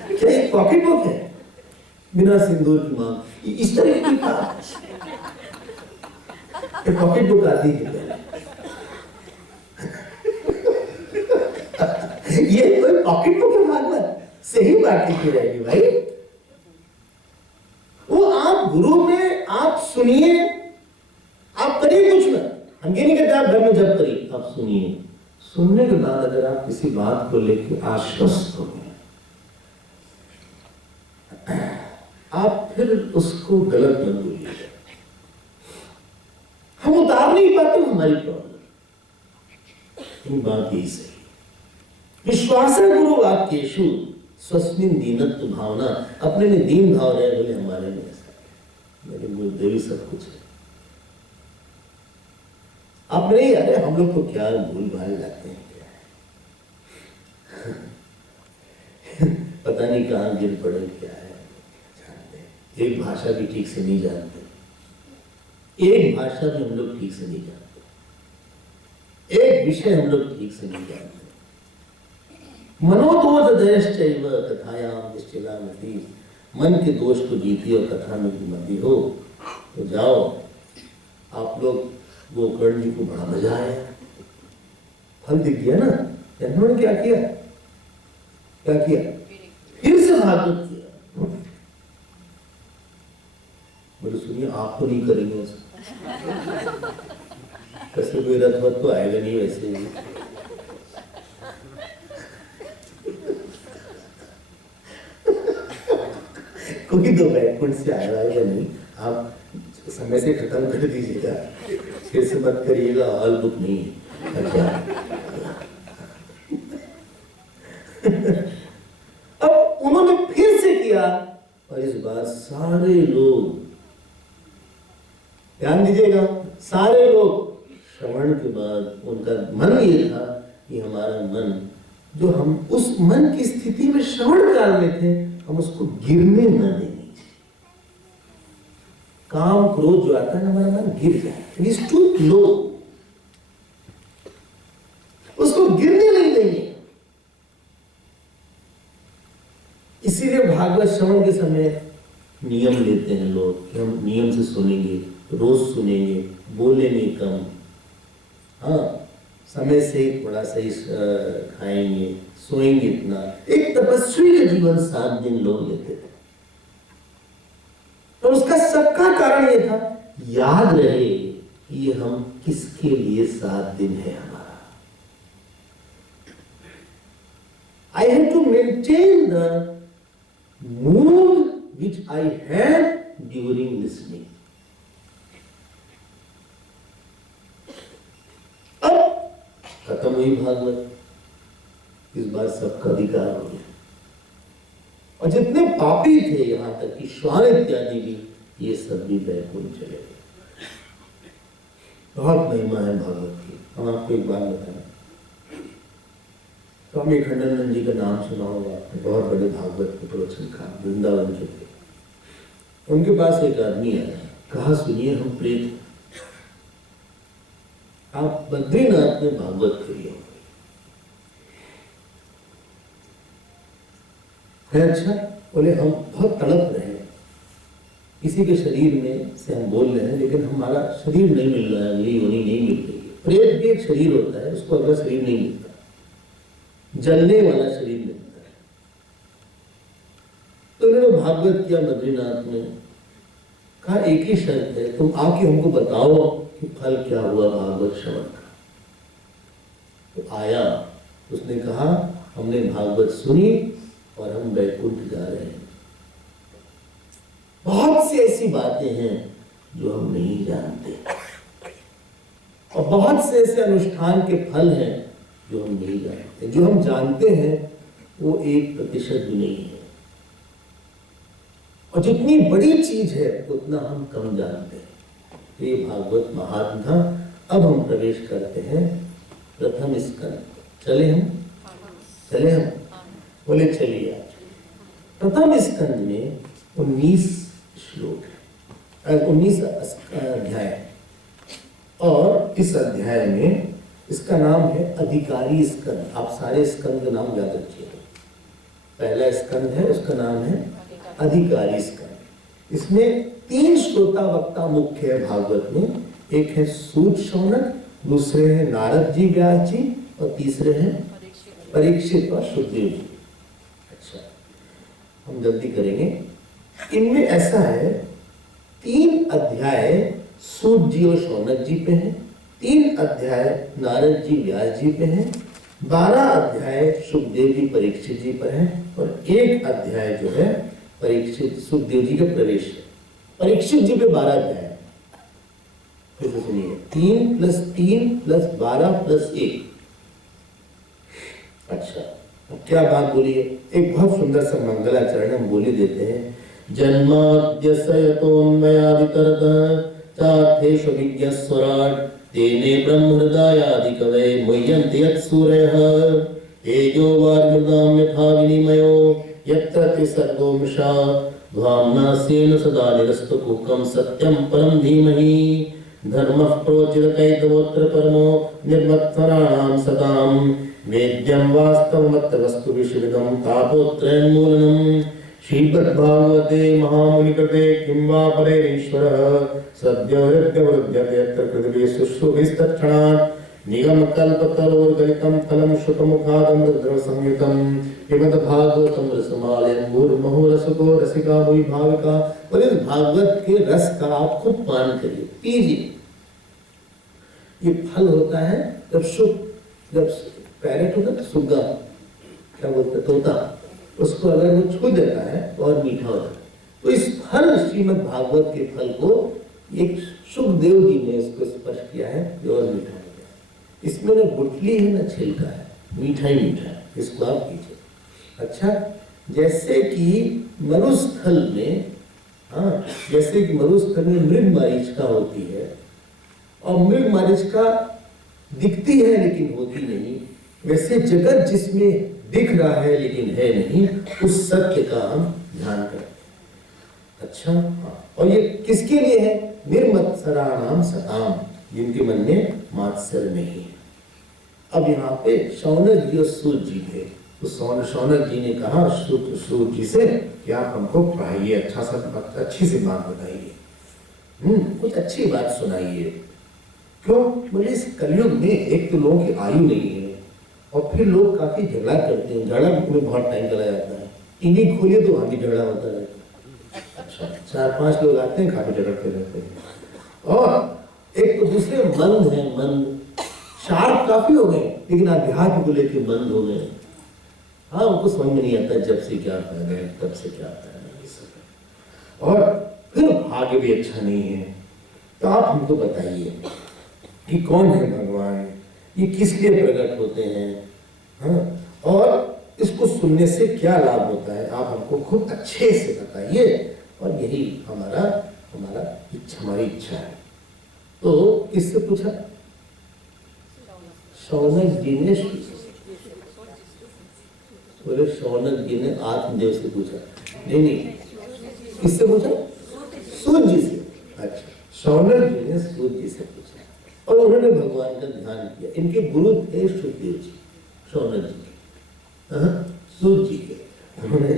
क्या एक पॉकेट बुक है बिना सिंदूर की मांग, इस तरह की पॉकेट बुक आती है पहले। ये कोई पॉकेट बुक है भागवत? सही बात लिखी रहेगी भाई। वो आप गुरु में आप सुनिए, आप करिए कुछ ना, हम ये नहीं कहते आप घर में जब करिए, आप सुनिए। सुनने के बाद अगर आप किसी बात को लेकर आश्वस्त हो गए, आप फिर उसको गलत मत बोलिए। हम उतार नहीं पाते हमारी प्रॉब्लम, बात यही सही। विश्वास गुरु वाक्येषु स्वस्मिन् दीनत्व भावना, अपने में दीन भाव रहे, बोले हमारे में ऐसा है, मेरे गुरुदेव सब कुछ है। आप नहीं, अरे हम लोग को क्या भूल भाल जाते हैं, क्या है पता नहीं कहां गिर पड़े, क्या है जानते हैं। एक भाषा भी ठीक से नहीं जानते, एक भाषा भी हम लोग ठीक से नहीं जानते, एक विषय हम लोग ठीक से नहीं जानते। मनोदोष दयश्चैव कथायाम निश्चलामति, मन के दोष को जीती और कथा में मती हो। तो जाओ आप लोग, गोकर्ण जी को बड़ा मजा आया, फल दिख गया ना। उन्होंने क्या किया, क्या किया, फिर से भागवत किया। बोले सुनिए आप तो नहीं करेंगे ऐसा, कैसे कोई रथवत तो आएगा नहीं वैसे ही। कोई दो बैकुंठ से आएगा या नहीं, आप समय से खत्म कर दीजिएगा, फिर से मत करिएगा, हॉल बुक नहीं है। अच्छा अब उन्होंने फिर से किया, और इस बार सारे लोग, ध्यान दीजिएगा, सारे लोग श्रवण के बाद उनका मन ये था कि हमारा मन, जो हम उस मन की स्थिति में श्रवण काल में थे, हम उसको गिरने न देंगे। काम क्रोध जो आता है ना, हमारा मन गिर जाए, इट इज टू लो, उसको गिरने नहीं देंगे। इसीलिए भागवत श्रवण के समय नियम लेते हैं लोग कि हम नियम से सुनेंगे, रोज सुनेंगे, बोलेंगे कम, हाँ समय से थोड़ा सही खाएंगे, सोएंगे इतना। एक तपस्वी का जीवन 7 दिन लोग लेते थे, और उसका सबका कारण ये था, याद रहे कि ये हम किसके लिए 7 दिन है हमारा। I have to maintain the mood which I had during listening. अब खत्म हुई भागवत, इस बार सबका अधिकार हो गया, और जितने पापी थे यहां तक कि श्वान इत्यादि भी, ये सब भी वैकुंठ चले गए। बहुत महिमा है भागवत की। हम आपको एक बात बताएं, स्वामी खंडानंद जी का नाम सुना होगा, बहुत बड़े भागवत के प्रवचनकार, वृंदावन के थे। उनके पास एक आदमी आया, कहा सुनिए हम प्रेत हैं, आप बद्रीनाथ में भागवत करिए। अच्छा, बोले हम बहुत तड़प रहे हैं, किसी के शरीर में से हम बोल रहे हैं, लेकिन हमारा शरीर नहीं मिल रहा है, अगली योनि नहीं मिल रही है। प्रेत भी एक शरीर होता है, उसको अगला शरीर नहीं मिलता, जलने वाला शरीर मिलता है। तो उन्होंने भागवत किया बद्रीनाथ में, कहा एक ही शर्त है, तुम आके हमको बताओ कि फल क्या हुआ भागवत श्रवण का। तो आया, उसने कहा हमने भागवत सुनी और हम वैकुंठ जा रहे हैं। बहुत सी ऐसी बातें हैं जो हम नहीं जानते, और बहुत से ऐसे अनुष्ठान के फल हैं जो हम नहीं जानते। जो हम जानते हैं वो 1% भी नहीं है, और जितनी बड़ी चीज है उतना हम कम जानते हैं। ये भागवत महात्म था। अब हम प्रवेश करते हैं प्रथम स्कंद। चले हम बोले चलिए। आज प्रथम स्कंद में 19 श्लोक है, 19 अध्याय, और इस अध्याय में इसका नाम है अधिकारी स्कंद। आप सारे स्कंद का नाम याद रखिएगा। पहला स्कंद है, उसका नाम है अधिकारी स्कंद। इसमें 3 श्रोता वक्ता मुख्य है भागवत में। एक है सूत शौनक, दूसरे हैं नारद जी, व्यास जी, और तीसरे हैं परीक्षित और सुखदेव जी। अच्छा, हम जल्दी करेंगे। इनमें ऐसा है, 3 अध्याय सूत जी और शौनक जी पे हैं, 3 अध्याय नारद जी व्यास जी पे हैं, 12 अध्याय सुखदेव जी परीक्षित जी पर है, और 1 अध्याय जो है परीक्षित सुखदेव जी का प्रवेश है। परीक्षित जी पे 12 अध्याय। फिर तो सुनिए, 3 + 3 + 12 + 1। अच्छा, अब क्या बात बोलिए। एक बहुत सुंदर सा मंगलाचरण हम बोली देते हैं। जन्माद्यसयतोन्मयादितरतः चार्थेषु विज्ञस्वराट् तेने ब्रह्महृदायादिकवये मुह्यन्ति यत्सूरयः तेजो वारिमृदां यथा विनिमयो यत्र त्रिसर्गो मृषा धाम्ना स्वेन सदा निरस्तकुहकं सत्यं परं धीमहि धर्मः प्रोज्झितकैतवोऽत्र परमो निर्मत्सराणां सतां वेद्यं वास्तवमत्र वस्तु विश्वविदं तापोत्रयोन्मूलनम् श्रीमद्भागवते महामुनिकृते किं वा परेरीश्वरः सद्यो हृद्यवृध्यते यत्र कृतवे शुश्रूभिस्तत्क्षणात् निगमकल्पतरोर्गलितं फलं शुकमुखादमृतद्रवसंयुतं पिबत भागवतं रसमालयं मुहुर्मुहुः रसिको रसिका भुवि भाविका। और इस भागवत के रस का आप खूब पान करिए, पीजिए। ये फल होता है जब पैरेट होता है, सुग्गा क्या बोलते, तोता, उसको अगर वो छू देता है तो और मीठा होता है। तो इस फल श्रीमद् भागवत के फल को एक सुखदेव जी ने इसको स्पर्श किया है, जो और मीठा हो गया। इसमें न गुठली है न छिलका है, मीठा ही मीठा है। इसको आप पीजिए। अच्छा, जैसे कि मरुस्थल में, हाँ, जैसे कि मरुस्थल में मृग मारीचिका होती है, और मृग मारीचिका दिखती है लेकिन होती नहीं, वैसे जगत जिसमें दिख रहा है लेकिन है नहीं, उस सत्य का हम ध्यान करें। अच्छा, हाँ, और ये किसके लिए है? निर्मत्सराणाम सताम, जिनके मन में मात्सर्य नहीं है। अब यहाँ पे शौनक जी और सूत जी थे, तो शौनक जी ने कहा सूत जी से कि आप हमको पढ़ाइए, अच्छी सी बात बताइए, कुछ अच्छी बात सुनाइए। क्यों? बोले इस कलयुग में एक तो लोगों की आयु नहीं है और फिर लोग काफी झगड़ा करते हैं, झगड़ा में बहुत टाइम चला जाता है। इन्हीं खोलिए तो वहां भी झगड़ा होता रहता है। अच्छा, 4-5 लोग आते हैं, काफी झगड़ते रहते हैं। और एक तो दूसरे मंद है, मंद शार्प काफी हो गए लेकिन अध्यात्म को लेकर मंद हो गए। हाँ, उनको समझ में नहीं आता जब से क्या फायदा है, तब से क्या फायदा है, ये सब है। और फिर भाग्य भी अच्छा नहीं है। तो आप हमको बताइए कि कौन है भगवान, ये किस लिए प्रकट होते हैं, हाँ? और इसको सुनने से क्या लाभ होता है, आप हमको खूब अच्छे से बताइए। और यही हमारी इच्छा है। तो किससे पूछा? शौनक जी ने, बोले शौनक जी ने आत्मदेव से पूछा। नहीं, किससे पूछा? सूत जी से। अच्छा, शौनक जी ने सूत जी से पूछा और उन्होंने भगवान का ध्यान किया। इनके गुरु थे शुकदेव जी, शौनक जी के, सूत जी के। उन्होंने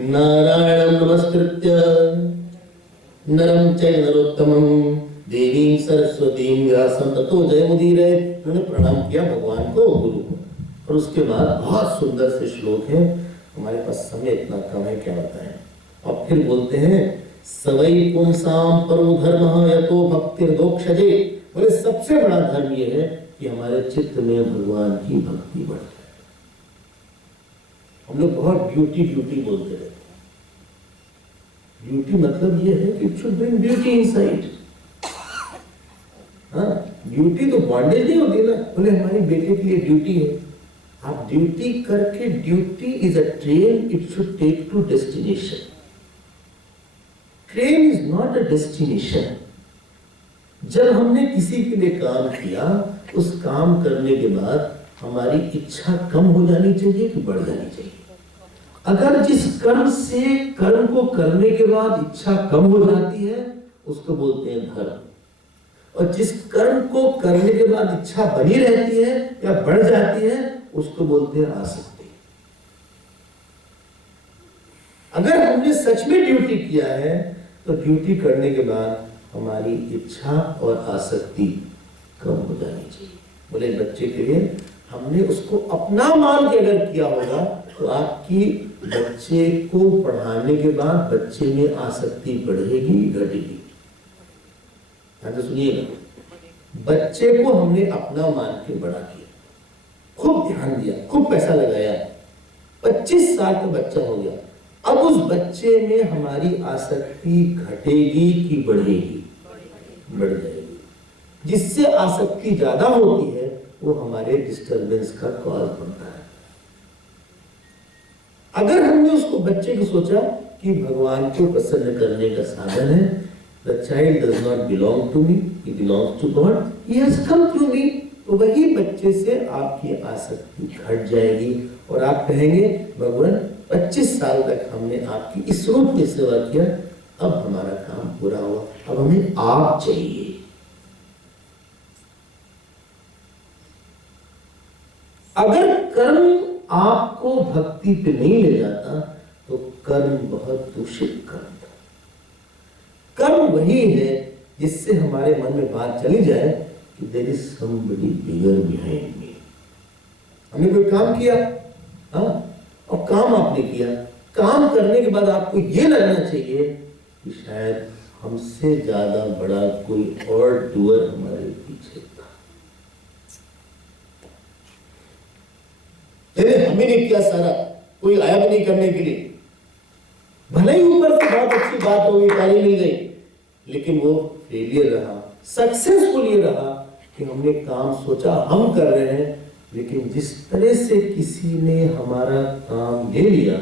नारायणं नमस्कृत्य नरं चैव नरोत्तमं देवीं सरस्वतीं व्यासं ततो जयमुदीरये। उन्होंने प्रणाम किया भगवान को, गुरु को। और उसके बाद बहुत सुंदर से श्लोक है, हमारे पास समय इतना कम है, क्या बताएं। और फिर बोलते हैं सवै पुंसाम परो धर्मः यतो भक्तिर्दोक्षजे। बोले सबसे बड़ा धर्म ये है कि हमारे चित्त में भगवान की भक्ति बढ़ जाए। हम लोग बहुत ब्यूटी बोलते रहते हैं। ब्यूटी मतलब ये है कि it should bring beauty inside. हाँ, ब्यूटी तो बॉन्डेज नहीं होती ना। बोले हमारी बेटे के लिए ड्यूटी है, आप ड्यूटी करके, duty is a train, it should take to destination. Train is not a destination. जब हमने किसी के लिए काम किया, उस काम करने के बाद हमारी इच्छा कम हो जानी चाहिए कि बढ़ जानी चाहिए। अगर जिस कर्म से कर्म को करने के बाद इच्छा कम हो जाती है, उसको बोलते हैं धर्म। और जिस कर्म को करने के बाद इच्छा बनी रहती है या बढ़ जाती है, उसको बोलते हैं आसक्ति। अगर हमने सच में ड्यूटी किया है तो ड्यूटी करने के बाद हमारी इच्छा और आसक्ति कम हो जानी चाहिए। बोले बच्चे के लिए हमने उसको अपना मान के अगर किया होगा तो आपकी बच्चे को पढ़ाने के बाद बच्चे में आसक्ति बढ़ेगी, घटेगी। तो सुनिएगा, बच्चे को हमने अपना मान के बड़ा किया, खूब ध्यान दिया, खूब पैसा लगाया, 25 साल का बच्चा हो गया। अब उस बच्चे में हमारी आसक्ति घटेगी कि बढ़ेगी? बढ़ जाएगी। जिससे आसक्ति ज्यादा होती है वो हमारे डिस्टरबेंस का कॉज बनता है। अगर हमने उसको बच्चे को सोचा कि भगवान को प्रसन्न करने का साधन है, the child does not belong to me, he belongs to God, he has come through me, तो वही बच्चे से आपकी आसक्ति घट जाएगी और आप कहेंगे भगवान 25 साल तक हमने आपकी इस रूप में सेवा किया, अब हमारा काम पूरा हुआ, अब हमें आप चाहिए। अगर कर्म आपको भक्ति पे नहीं ले जाता तो कर्म बहुत दूषित कर्म था। कर्म वही है जिससे हमारे मन में बात चली जाए कि there is somebody bigger behind me. हमने कोई काम किया, हाँ, और काम आपने किया, काम करने के बाद आपको ये लगना चाहिए कि शायद हमसे ज्यादा बड़ा कोई और डूअर हमारे पीछे था। हमें नहीं किया सारा, कोई आया भी नहीं करने के लिए, भले ही ऊपर से बहुत अच्छी बात हो गई, ताली मिल गई, लेकिन वो फेलियर रहा। सक्सेसफुल ये रहा कि हमने काम सोचा हम कर रहे हैं, लेकिन जिस तरह से किसी ने हमारा काम ले लिया,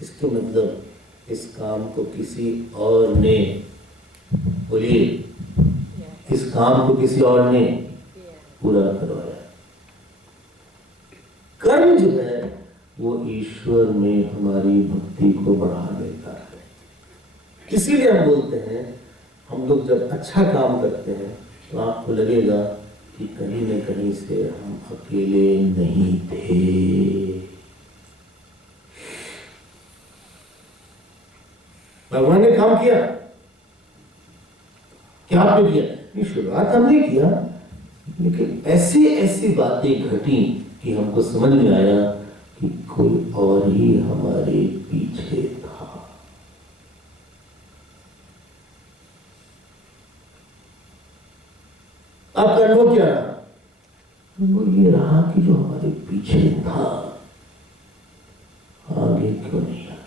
इसके मतलब इस काम को किसी और ने, बोलिए, इस काम को किसी और ने पूरा करवाया। कर्म जो है वो ईश्वर में हमारी भक्ति को बढ़ा देता है। इसीलिए हम बोलते हैं, हम लोग जब अच्छा काम करते हैं तो आपको लगेगा कि कहीं न कहीं से हम अकेले नहीं थे। भगवान ने काम किया, क्या आपने किया? नहीं, शुरुआत हमने किया, लेकिन ऐसी ऐसी बातें घटी कि हमको समझ में आया कि कोई और ही हमारे पीछे था। आपका अनुभव क्या रहा? वो ये रहा कि जो हमारे पीछे था आगे क्यों नहीं आता?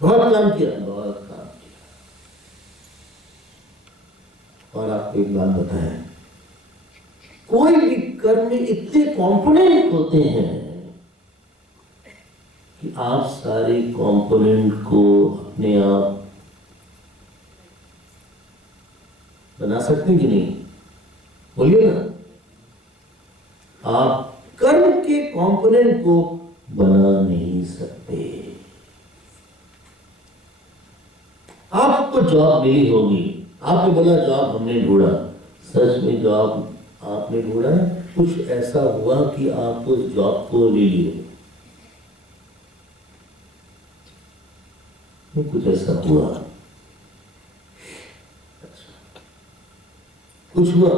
बहुत काम किया, बहुत काम किया। और आपको एक बात बताएं, कोई भी कर्म में इतने कंपोनेंट होते हैं कि आप सारे कंपोनेंट को अपने आप बना सकते हैं कि नहीं? बोलिए ना। आप कर्म के कंपोनेंट को बना नहीं सकते। आपको जॉब मिली होगी, आपने बोला जॉब हमने ढूंढा, सच में जॉब आपने ढूंढा? कुछ ऐसा हुआ कि आप उस जॉब को ले लिए? कुछ ऐसा हुआ? कुछ हुआ?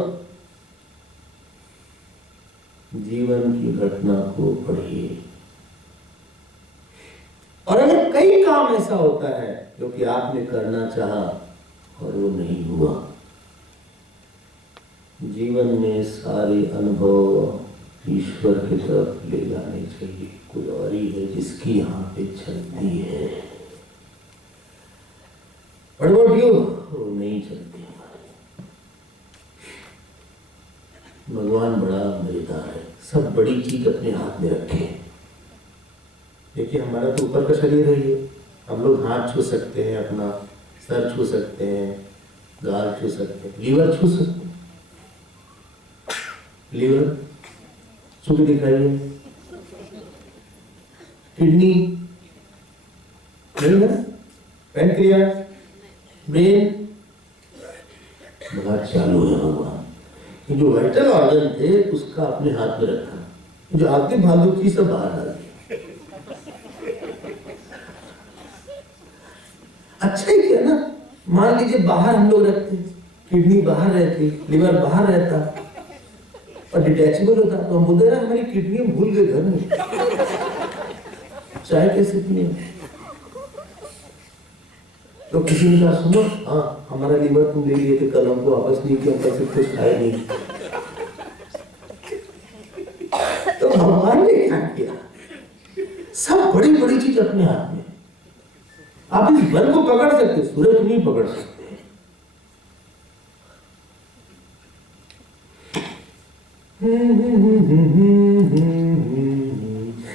जीवन की घटना को पढ़िए, और अगर कई काम ऐसा होता है जो कि आपने करना चाहा और वो नहीं हुआ, जीवन में सारे अनुभव ईश्वर की तरफ ले जाने चाहिए। कोई और ही है जिसकी यहाँ पे चलती है, और वो नहीं चलती। भगवान बड़ा मजेदार है, सब बड़ी चीज अपने हाथ में रखे। देखिए, हमारा तो ऊपर का शरीर है ये, हम लोग हाथ छू सकते हैं, अपना सर छू सकते हैं, गाल छू सकते हैं, लीवर छू सकते हैं। लीवर छू के दिखाइए। किडनी नहीं है, पैनक्रियास, ब्रेन, बहुत चालू है भगवान। जो वाइटल ऑर्गन थे उसका अपने हाथ में रखा, जो आगे भालू की सब बाहर डाल दिया। अच्छा ही किया ना। मान लीजिए बाहर हम लोग रखते, किडनी बाहर रहती, लिवर बाहर रहता और डिटैचेबल होता, तो हम बोलते ना हमारी किडनी हम भूल गए घर में, चाय कैसे पिए? तो किसी ने कहा सुनो, हाँ हमारा लीवर तुम ले लिए थे, कल हमको वापस नहीं किया, पैसे कुछ खाए नहीं। तो भगवान ने क्या किया? सब बड़ी बड़ी चीज अपने हाथ में। आप इस बल को पकड़ सकते, सूरज नहीं पकड़ सकते।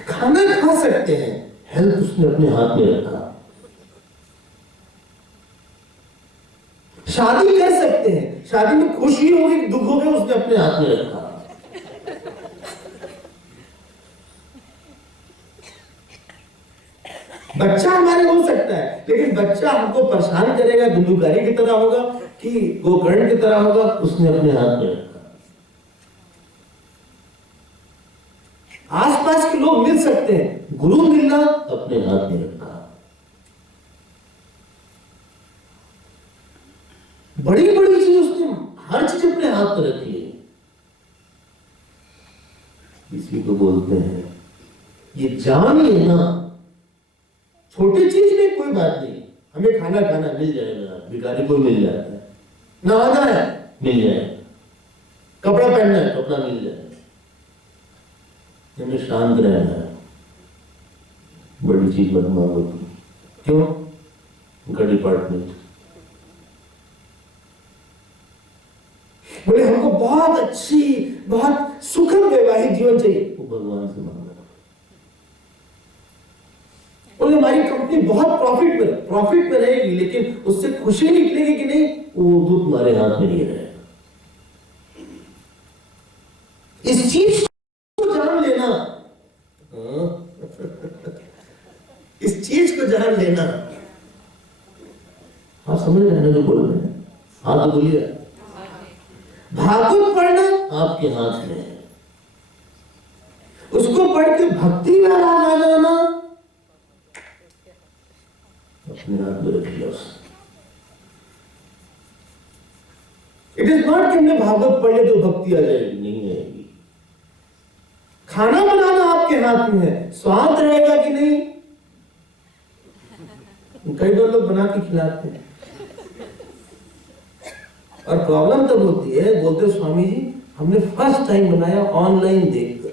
खाना खा सकते हैं, हेल्थ उसने अपने हाथ में रखा। शादी कर सकते हैं, शादी में खुशी होगी दुख होगी उसने अपने हाथ में रखा। बच्चा हमारे हो सकता है, लेकिन बच्चा हमको परेशान करेगा, दुल्लुकारी की तरह होगा कि गोकर्ण की तरह होगा, उसने अपने हाथ में रखा। आसपास के लोग मिल सकते हैं, गुरु मिलना अपने हाथ में रखा। बड़ी बड़ी चीज उसने हर चीज अपने हाथ में रखी है। इसी को बोलते हैं ये जान लेना। छोटी चीज में कोई बात नहीं, हमें खाना खाना मिल जाएगा, भिखारी को मिल जाता है, नहाना है मिल जाएगा, कपड़ा पहनना है कपड़ा मिल जाएगा, हमें शांत रहना है, बड़ी चीज मत मांगो। क्यों? उनका डिपार्टमेंट बोले हमको बहुत अच्छी, बहुत सुखद वैवाहिक जीवन चाहिए, वो भगवान से मांगना। बोले हमारी कंपनी बहुत प्रॉफिट में रहेगी, लेकिन उससे खुशी निकलेगी कि नहीं, वो दूध तुम्हारे हाथ में नहीं रहेगा। इस चीज को जान लेना। इस चीज को जान लेना। आप समझ रहे हैं जो बोल रहे हैं? हाँ तो बोलिए। भागवत पढ़ना आपके हाथ में है, उसको पढ़ के भक्ति में राग आ जाना, अपने हाथ में रखिए उसने। इट इज नॉट कि हमने भागवत पढ़ ले तो भक्ति आ जाएगी, नहीं आएगी। खाना बनाना आपके हाथ में है, स्वाद रहेगा कि नहीं। कई बार लोग बना के खिलाते हैं और प्रॉब्लम तब होती है, बोलते स्वामी जी हमने फर्स्ट टाइम बनाया ऑनलाइन देखकर।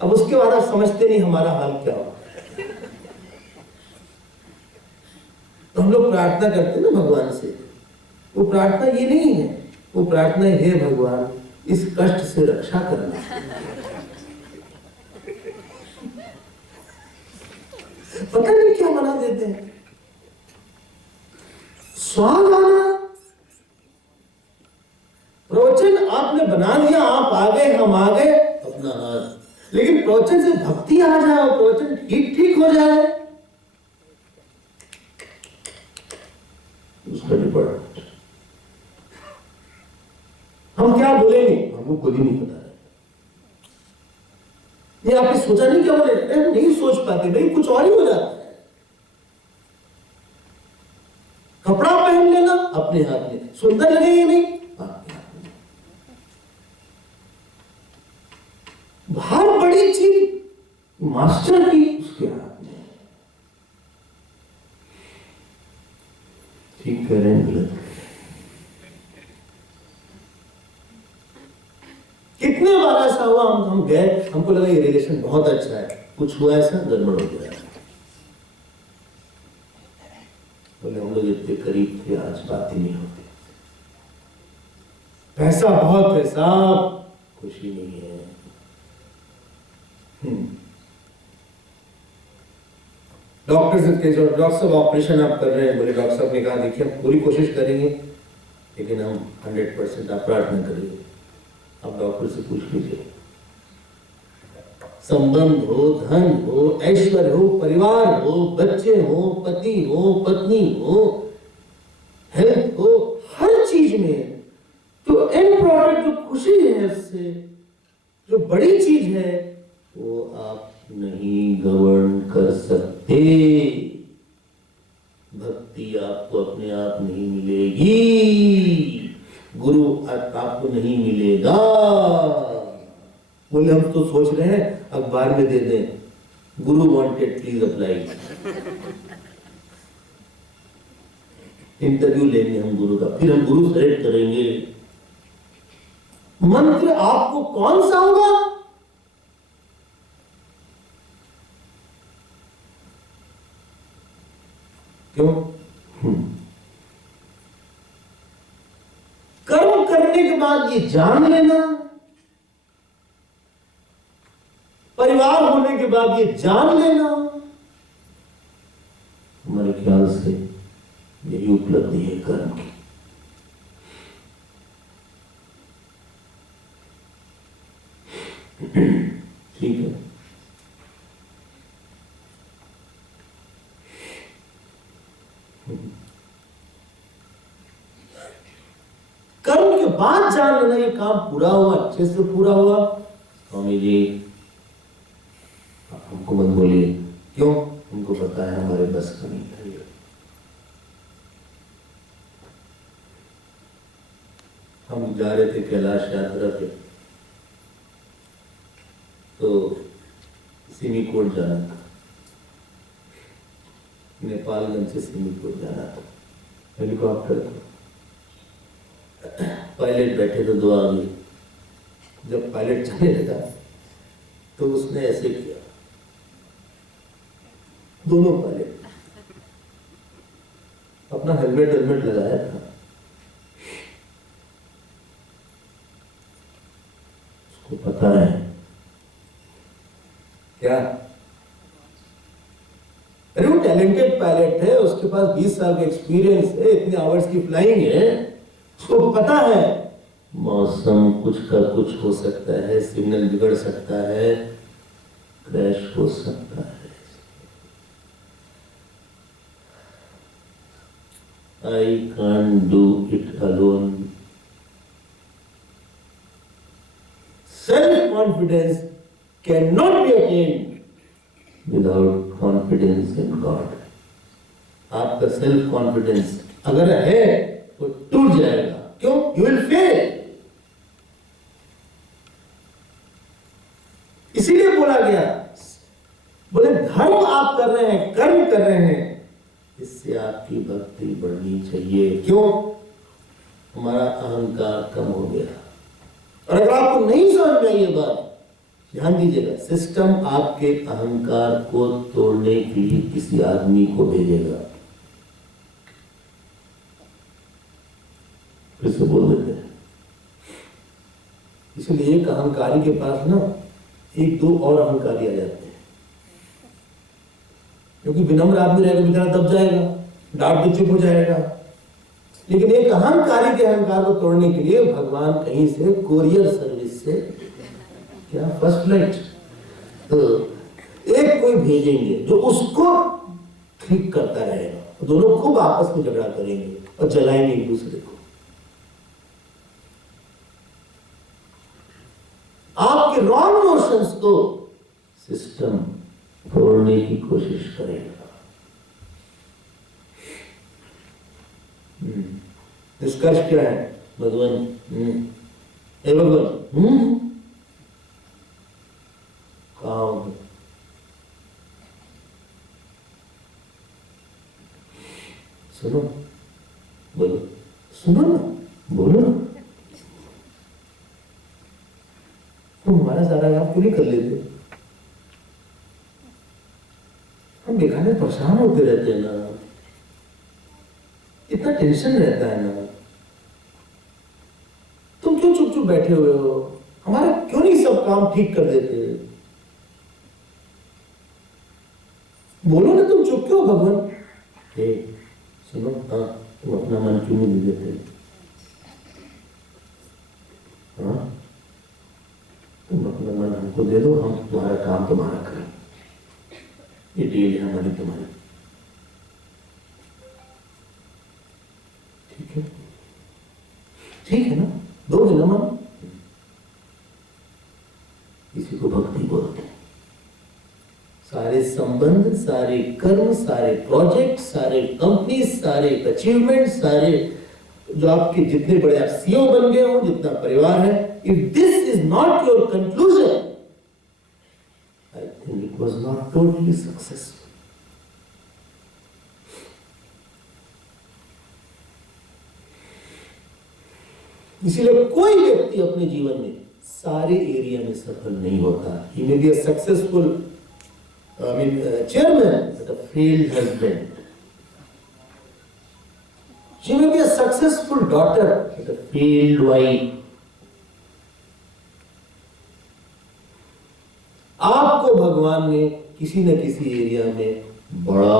अब उसके बाद आप समझते नहीं हमारा हाल क्या हो। तो हम लोग प्रार्थना करते हैं ना भगवान से, वो प्रार्थना ये नहीं है, वो प्रार्थना है हे भगवान इस कष्ट से रक्षा करना। पता नहीं क्या बना देते हैं, स्वाद आना। प्रवचन आपने बना दिया, आप आ गए हम आ गए अपना हाथ, लेकिन प्रवचन से भक्ति आ जाए, प्रवचन ठीक ठीक हो जाए, उसका डिपार्टमेंट। हम क्या बोलेंगे हमको खुद ही नहीं पता है। ये आपने सोचा नहीं क्या बोले, नहीं सोच पाते भाई, कुछ और ही हो जाता है। कपड़ा पहन लेना अपने हाथ में, सुंदर लगे या नहीं आपके हाथ में। बाहर बड़ी चीज मास्टर की उसके हाथ में। ठीक कह रहे हैं गलत। कितने बार ऐसा हुआ, हम गए, हमको लगा ये रिलेशन बहुत अच्छा है, कुछ हुआ ऐसा गड़बड़ हो गया। बोले हम लोग इतने करीब थे, आज बात ही नहीं होती। पैसा बहुत है साहब, खुशी नहीं है। डॉक्टर से कह, डॉक्टर साहब ऑपरेशन आप कर रहे हैं, बोले डॉक्टर साहब ने कहा देखिए हम पूरी कोशिश करेंगे, लेकिन हम 100% आप प्रार्थना करिए। आप डॉक्टर से पूछ लीजिए, संबंध हो, धन हो, ऐश्वर्य हो, परिवार हो, बच्चे हो, पति हो, पत्नी हो, हेल्थ हो, हर चीज में जो एंड प्रोडक्ट, जो खुशी है, उससे जो बड़ी चीज है, वो आप नहीं गवर्न कर सकते। भक्ति आपको अपने आप नहीं मिलेगी, गुरु आपको नहीं मिलेगा। बोले हम तो सोच रहे हैं अखबार में दे दें, गुरु वांटेड प्लीज अप्लाई। इंटरव्यू लेंगे हम गुरु का, फिर हम गुरु सेलेक्ट करेंगे। मंत्र आपको कौन सा होगा? क्यों? कर्म करने के बाद ये जान लेना, परिवार होने के बाद ये जान लेना, हमारे ख्याल से यही उपलब्धि है कर्म की। ठीक है, कर्म के बाद जान लेना ये काम पूरा हुआ, अच्छे से पूरा हुआ। स्वामी जी हमको मत बोलिए, क्यों? हमको पता है हमारे बस का नहीं है। हम जा रहे थे कैलाश यात्रा पे, तो सिमीकोट जाना था, नेपालगंज से सिमीकोट जाना था, हेलीकॉप्टर था। पायलट बैठे तो 2 आदमी, जब पायलट चलने लगा तो उसने ऐसे किया, दोनों पायलट अपना हेलमेट लगाया था, उसको पता है क्या, अरे वो टैलेंटेड पायलट है, उसके पास 20 साल का एक्सपीरियंस है, इतने आवर्स की फ्लाइंग है, उसको पता है मौसम कुछ का कुछ हो सकता है, सिग्नल बिगड़ सकता है, क्रैश हो सकता है। I can't do it alone. confidence cannot be attained without confidence in God. आपका सेल्फ कॉन्फिडेंस अगर है तो टूट जाएगा। क्यों? You will fail. इसीलिए बोला गया, बोले धर्म आप कर रहे हैं, कर्म कर रहे हैं, इससे आपकी भक्ति बढ़नी चाहिए। क्यों? हमारा अहंकार कम हो गया। और अगर आपको नहीं समझ में ये बात, ध्यान दीजिएगा, सिस्टम आपके अहंकार को तोड़ने के लिए किसी आदमी को भेजेगा। फिर से बोल देते हैं। इसलिए एक अहंकारी के पास ना एक दो और अहंकारी आ जाते हैं, क्योंकि विनम्र आदमी रहेगा बेचारा दब जाएगा, डांट के चुप हो जाएगा। लेकिन एक अहंकारी के अहंकार को तोड़ने के लिए भगवान कहीं से कोरियर सर्विस से क्या फर्स्ट फ्लाइट तो एक कोई भेजेंगे जो उसको ठीक करता रहेगा। दोनों खूब आपस में झगड़ा करेंगे और जलाएंगे एक दूसरे को। आपके रॉन्ग नोशंस को सिस्टम तोड़ने की कोशिश करेगा। निष्कर्ष क्या है? भगवान हे भगवान कहाँ होंगे? सुनो, बोलो, सुनो ना, बोलो ना। तुम हमारा सारा काम क्यों नहीं कर लेते? हम बेकार में परेशान होते रहते हैं ना, इतना टेंशन रहता है ना। तुम क्यों चुप चुप बैठे हुए हो? हमारा क्यों नहीं सब काम ठीक कर देते? बोलो ना, तुम चुप क्यों भगवान? सुनो, हाँ, तुम अपना मन क्यों नहीं दे देते? हाँ, तुम अपना मन हमको दे दो, हम तुम्हारा काम तुम्हारा करें। ये डील है हमारी तुम्हारी, ठीक है? ठीक है ना? दोगे ना मन? इसी को भक्ति बोलते हैं। सारे संबंध, सारे कर्म, सारे प्रोजेक्ट, सारे कंपनी, सारे अचीवमेंट, सारे जो आपके जितने बड़े आप सीईओ बन गए हो, जितना परिवार है, if this is not your conclusion, I think it was not totally successful. इसीलिए कोई व्यक्ति अपने जीवन में सारे एरिया में सफल नहीं होता। He may be a successful chairman, but a failed husband. She may be a successful daughter, but a failed wife. आपको भगवान ने किसी न किसी एरिया में बड़ा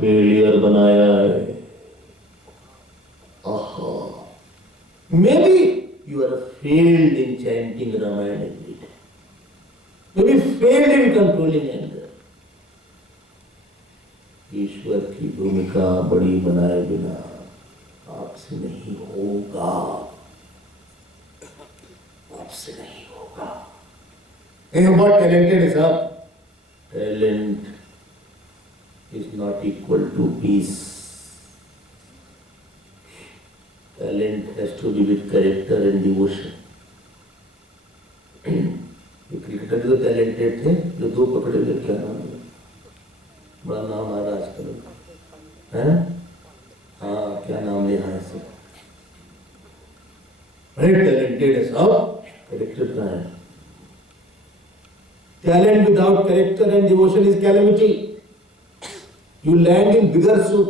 फेलियर बनाया है। Maybe you are failed in chanting Ramayana every day. Maybe failed in controlling anger. ईश्वर की भूमिका बड़ी बनाए बिना आपसे नहीं होगा, आपसे नहीं होगा। बहुत टैलेंटेड है साहब, talent is not equal to peace. Talent has to be with character and devotion. ये क्रिकेटर जो टैलेंटेड थे, जो दो पकड़े हुए, क्या नाम है? बड़ा नाम आ रहा है आजकल, है? हाँ, क्या नाम ले रहा है सब? बड़े टैलेंटेड है सब, कैरेक्टर का है। Talent without character and devotion is calamity. You land in bigger soup.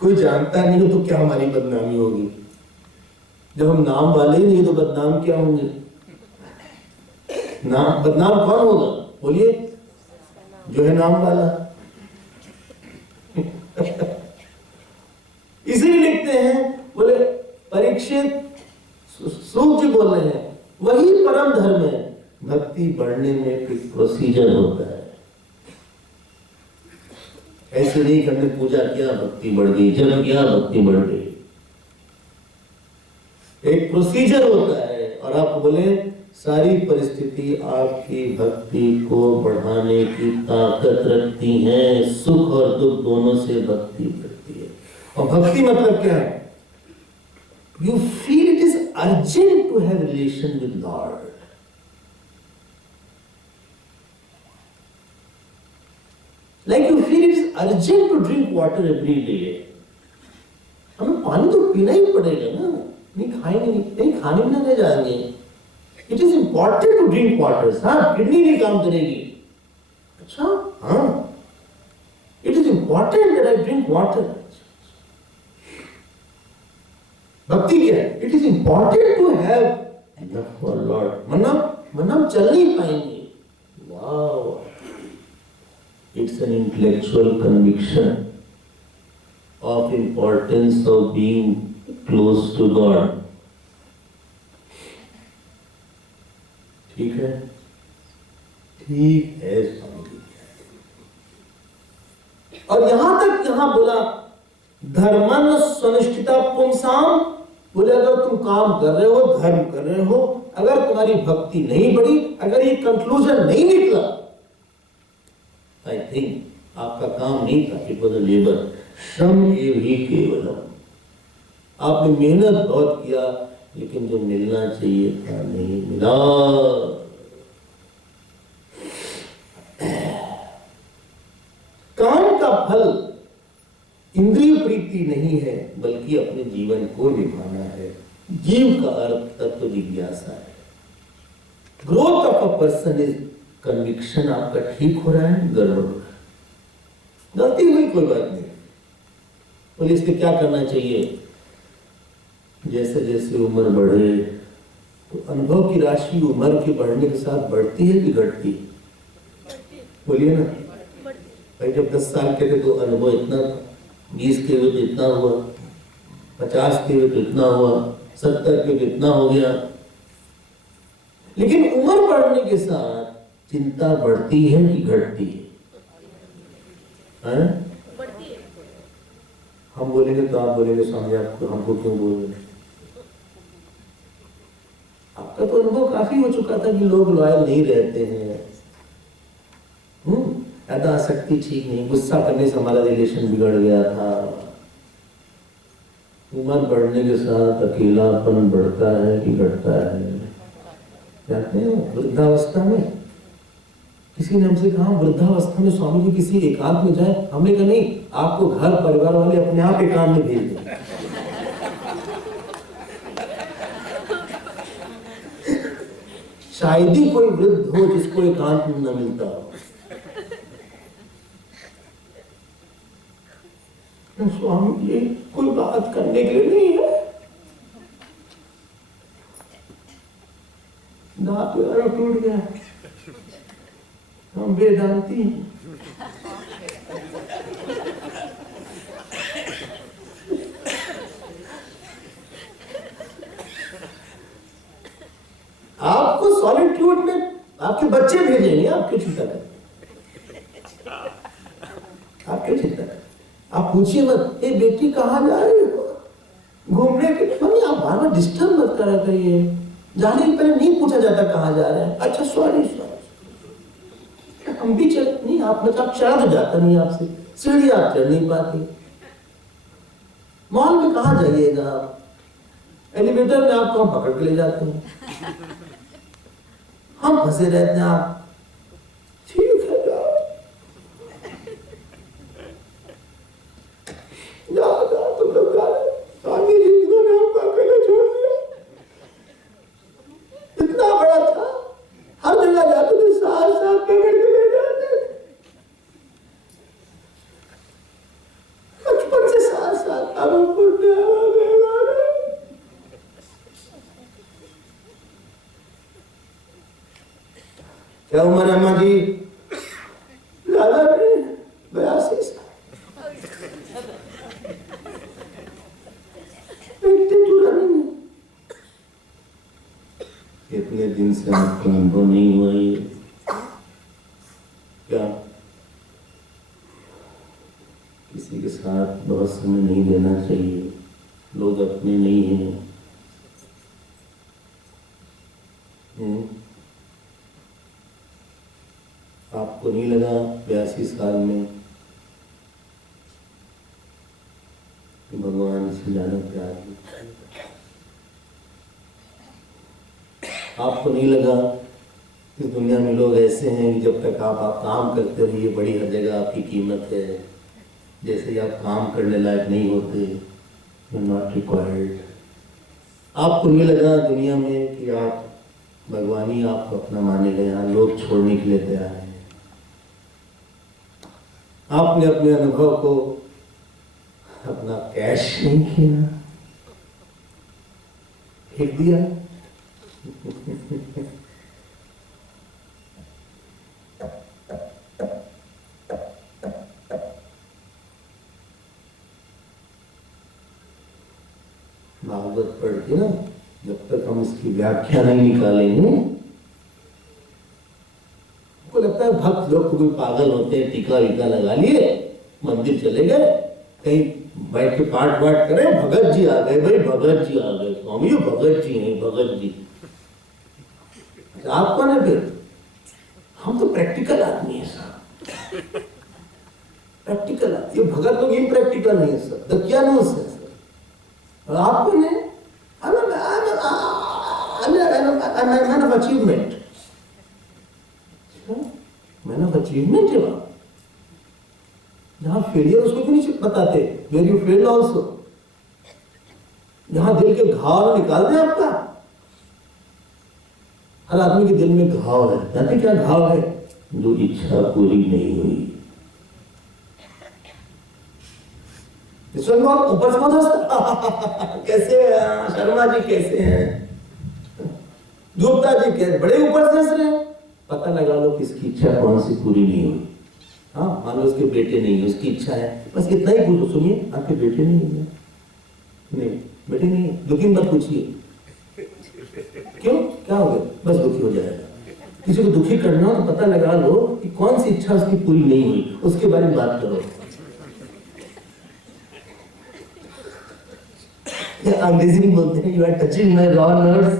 कोई जानता नहीं हो तो क्या हमारी बदनामी होगी? जब हम नाम वाले ही नहीं तो बदनाम क्या होंगे? नाम बदनाम कौन होगा? बोलिए, जो है नाम वाला। इसी लिखते हैं, बोले परीक्षित, सूत जी बोल रहे हैं, वही परम धर्म है। भक्ति बढ़ने में एक प्रोसीजर होता है। ऐसे नहीं करने पूजा किया भक्ति बढ़ गई, जब किया भक्ति बढ़ गई। एक प्रोसीजर होता है, और आप बोले सारी परिस्थिति आपकी भक्ति को बढ़ाने की ताकत रखती हैं। सुख और दुख दोनों से भक्ति बढ़ती है। और भक्ति मतलब क्या है? You feel it is urgent to have relation with Lord. Like you feel it is urgent to drink water every day. हमें पानी तो पीना ही पड़ेगा ना, नहीं खाएंगे नहीं खाने में नहीं जाएंगे। It is important to drink water. हाँ, किडनी नहीं काम करेगी। अच्छा, हाँ, it is important that I drink water. भक्ति क्या है? It is important to have love for Lord. मन्ना चल नहीं पाएंगे। Wow. It's an intellectual conviction of importance of being close to God. ठीक है? ठीक है स्वामी। और यहां बोला धर्मन स्वनिष्ठिता पुंसाम, बोले अगर तुम काम कर रहे हो, धर्म कर रहे हो, अगर तुम्हारी भक्ति नहीं बढ़ी, अगर ये कंक्लूजन नहीं निकला, आई थिंक आपका काम नहीं था। इट वॉज अ लेबर, श्रम एव ही केवलम। आपने मेहनत बहुत किया, लेकिन जो मिलना चाहिए था नहीं मिला। काम का फल इंद्रिय प्रीति नहीं है, बल्कि अपने जीवन को निभाना है। जीव का अर्थ तत्व जिज्ञासा है। Growth of a person is conviction. आपका ठीक हो रहा है, गड़बड़ हो रहा है, गलती हुई कोई बात नहीं, बोले इसलिए क्या करना चाहिए? जैसे जैसे उम्र बढ़े तो अनुभव की राशि उम्र के बढ़ने के साथ बढ़ती है कि घटती है? बोलिए ना भाई। जब 10 साल के थे तो अनुभव इतना, 20 के हुए तो इतना हुआ, 50 के हुए तो इतना हुआ, 70 के तो इतना हो गया। लेकिन उम्र बढ़ने के साथ चिंता बढ़ती है कि घटती है? बढ़ती है। हम बोलेंगे तो आप बोलेंगे स्वामी आपको, हमको क्यों बोल रहे? आपका तो अनुभव काफी हो चुका था कि लोग लॉयल नहीं रहते हैं। ज्यादा आसक्ति ठीक नहीं, गुस्सा करने से हमारा रिलेशन बिगड़ गया था। उम्र बढ़ने के साथ अकेलापन बढ़ता है कि घटता है? जानते हैं वृद्धावस्था में किसी ने हमसे कहा वृद्धावस्था में स्वामी जी किसी एकांत में जाए, हमने कहा नहीं, आपको घर परिवार वाले अपने आप एकांत में भेज दें। शायद ही कोई वृद्ध हो जिसको एकांत में न मिलता हो। स्वामी जी कोई बात करने के लिए नहीं है, दांत वगैरह टूट गया, हम वेदांती हैं। आपको सॉलिट्यूड में आपके बच्चे भेजेंगे, आप क्यों चिंता करें? आप क्यों चिंता करें? आप पूछिए मत, ए बेटी कहाँ जा रही हो घूमने के लिए? मम्मी आप बार बार डिस्टर्ब मत करा करिए, जाने के पहले नहीं पूछा जाता कहाँ जा रहे हैं। अच्छा सॉरी सॉरी, हम भी चल नहीं, आप मतलब चढ़ा तो जाता नहीं आपसे, सीढ़ी आप चढ़ नहीं पाते। मॉल में कहाँ जाइएगा आप, एलिवेटर में आपको हम पकड़ के ले जाते हैं, हम फंसे रहते हैं। आप ठीक है जाओ जाओ जाओ, तुम लोग जा रहे, स्वामी जी ने हमको अकेले छोड़ दिया। इतना बड़ा था, हर जगह जाते थे, साथ साथ पकड़ के ले जाते, बचपन से साथ साथ। अब हम बुढ़े हो गए। क्या उम्र है अम्मा जी? ज्यादा नहीं, 82 साल। इतने दिन से आपको अनुभव नहीं हुआ ये क्या? किसी के साथ बहुत समय नहीं देना चाहिए, लोग अपने नहीं हैं। आपको नहीं लगा 82 साल में कि भगवान से ज्यादा प्यार है? आपको नहीं लगा इस दुनिया में लोग ऐसे हैं कि जब तक आप काम करते रहिए बड़ी हर जगह आपकी कीमत है, जैसे ही आप काम करने लायक नहीं होते, यू नॉट रिक्वायर्ड। आपको नहीं लगा दुनिया में कि आप भगवान ही आपको अपना मानेगा, यहाँ लोग छोड़ने के लिए तैयार हैं। आपने अपने अनुभव को अपना कैश नहीं किया, फेंक दिया। भागवत पढ़ के ना, जब तक हम इसकी व्याख्या नहीं निकालेंगे, को लगता है भक्त लोग तो कोई पागल होते हैं, टीका वीका लगा लिए, मंदिर चले गए, कहीं बैठ के पाठ वाठ करें, भगत जी आ गए, भाई भगत जी आ गए, स्वामी भगत जी हैं, भगत जी। आप कौन है फिर? हम तो प्रैक्टिकल आदमी है साहब, प्रैक्टिकल। ये भगत लोग इम्प्रैक्टिकल नहीं है सर, तो क्या न्यूज़ है सर? और आप कौन है? Man of achievement, man of achievement है वहां। जहां फेलियर उसको क्यों नहीं बताते? Where you failed also. जहां दिल के घाव निकाल दे आपका। हर आदमी के दिल में घाव है, जानते क्या घाव है? जो इच्छा पूरी नहीं हुई। ऊपर से कैसे शर्मा जी कैसे हैं, गुप्ता जी कैसे, बड़े ऊपर से हंस रहे हैं। पता लगा लो किसकी इच्छा कौन सी पूरी नहीं हुई। हाँ, मान लो उसके बेटे नहीं है, उसकी इच्छा है, बस इतना ही पूछो, सुनिए आपके बेटे नहीं है? नहीं, बेटे नहीं है, दुखी मत पूछिए, क्यों, क्या हो गया, बस दुखी हो जाएगा। किसी को दुखी करना हो तो पता लगा लो कि कौन सी इच्छा उसकी पूरी नहीं हुई, उसके बारे में बात करो। अंग्रेजी में बोलते हैं, you are touching my raw nerves.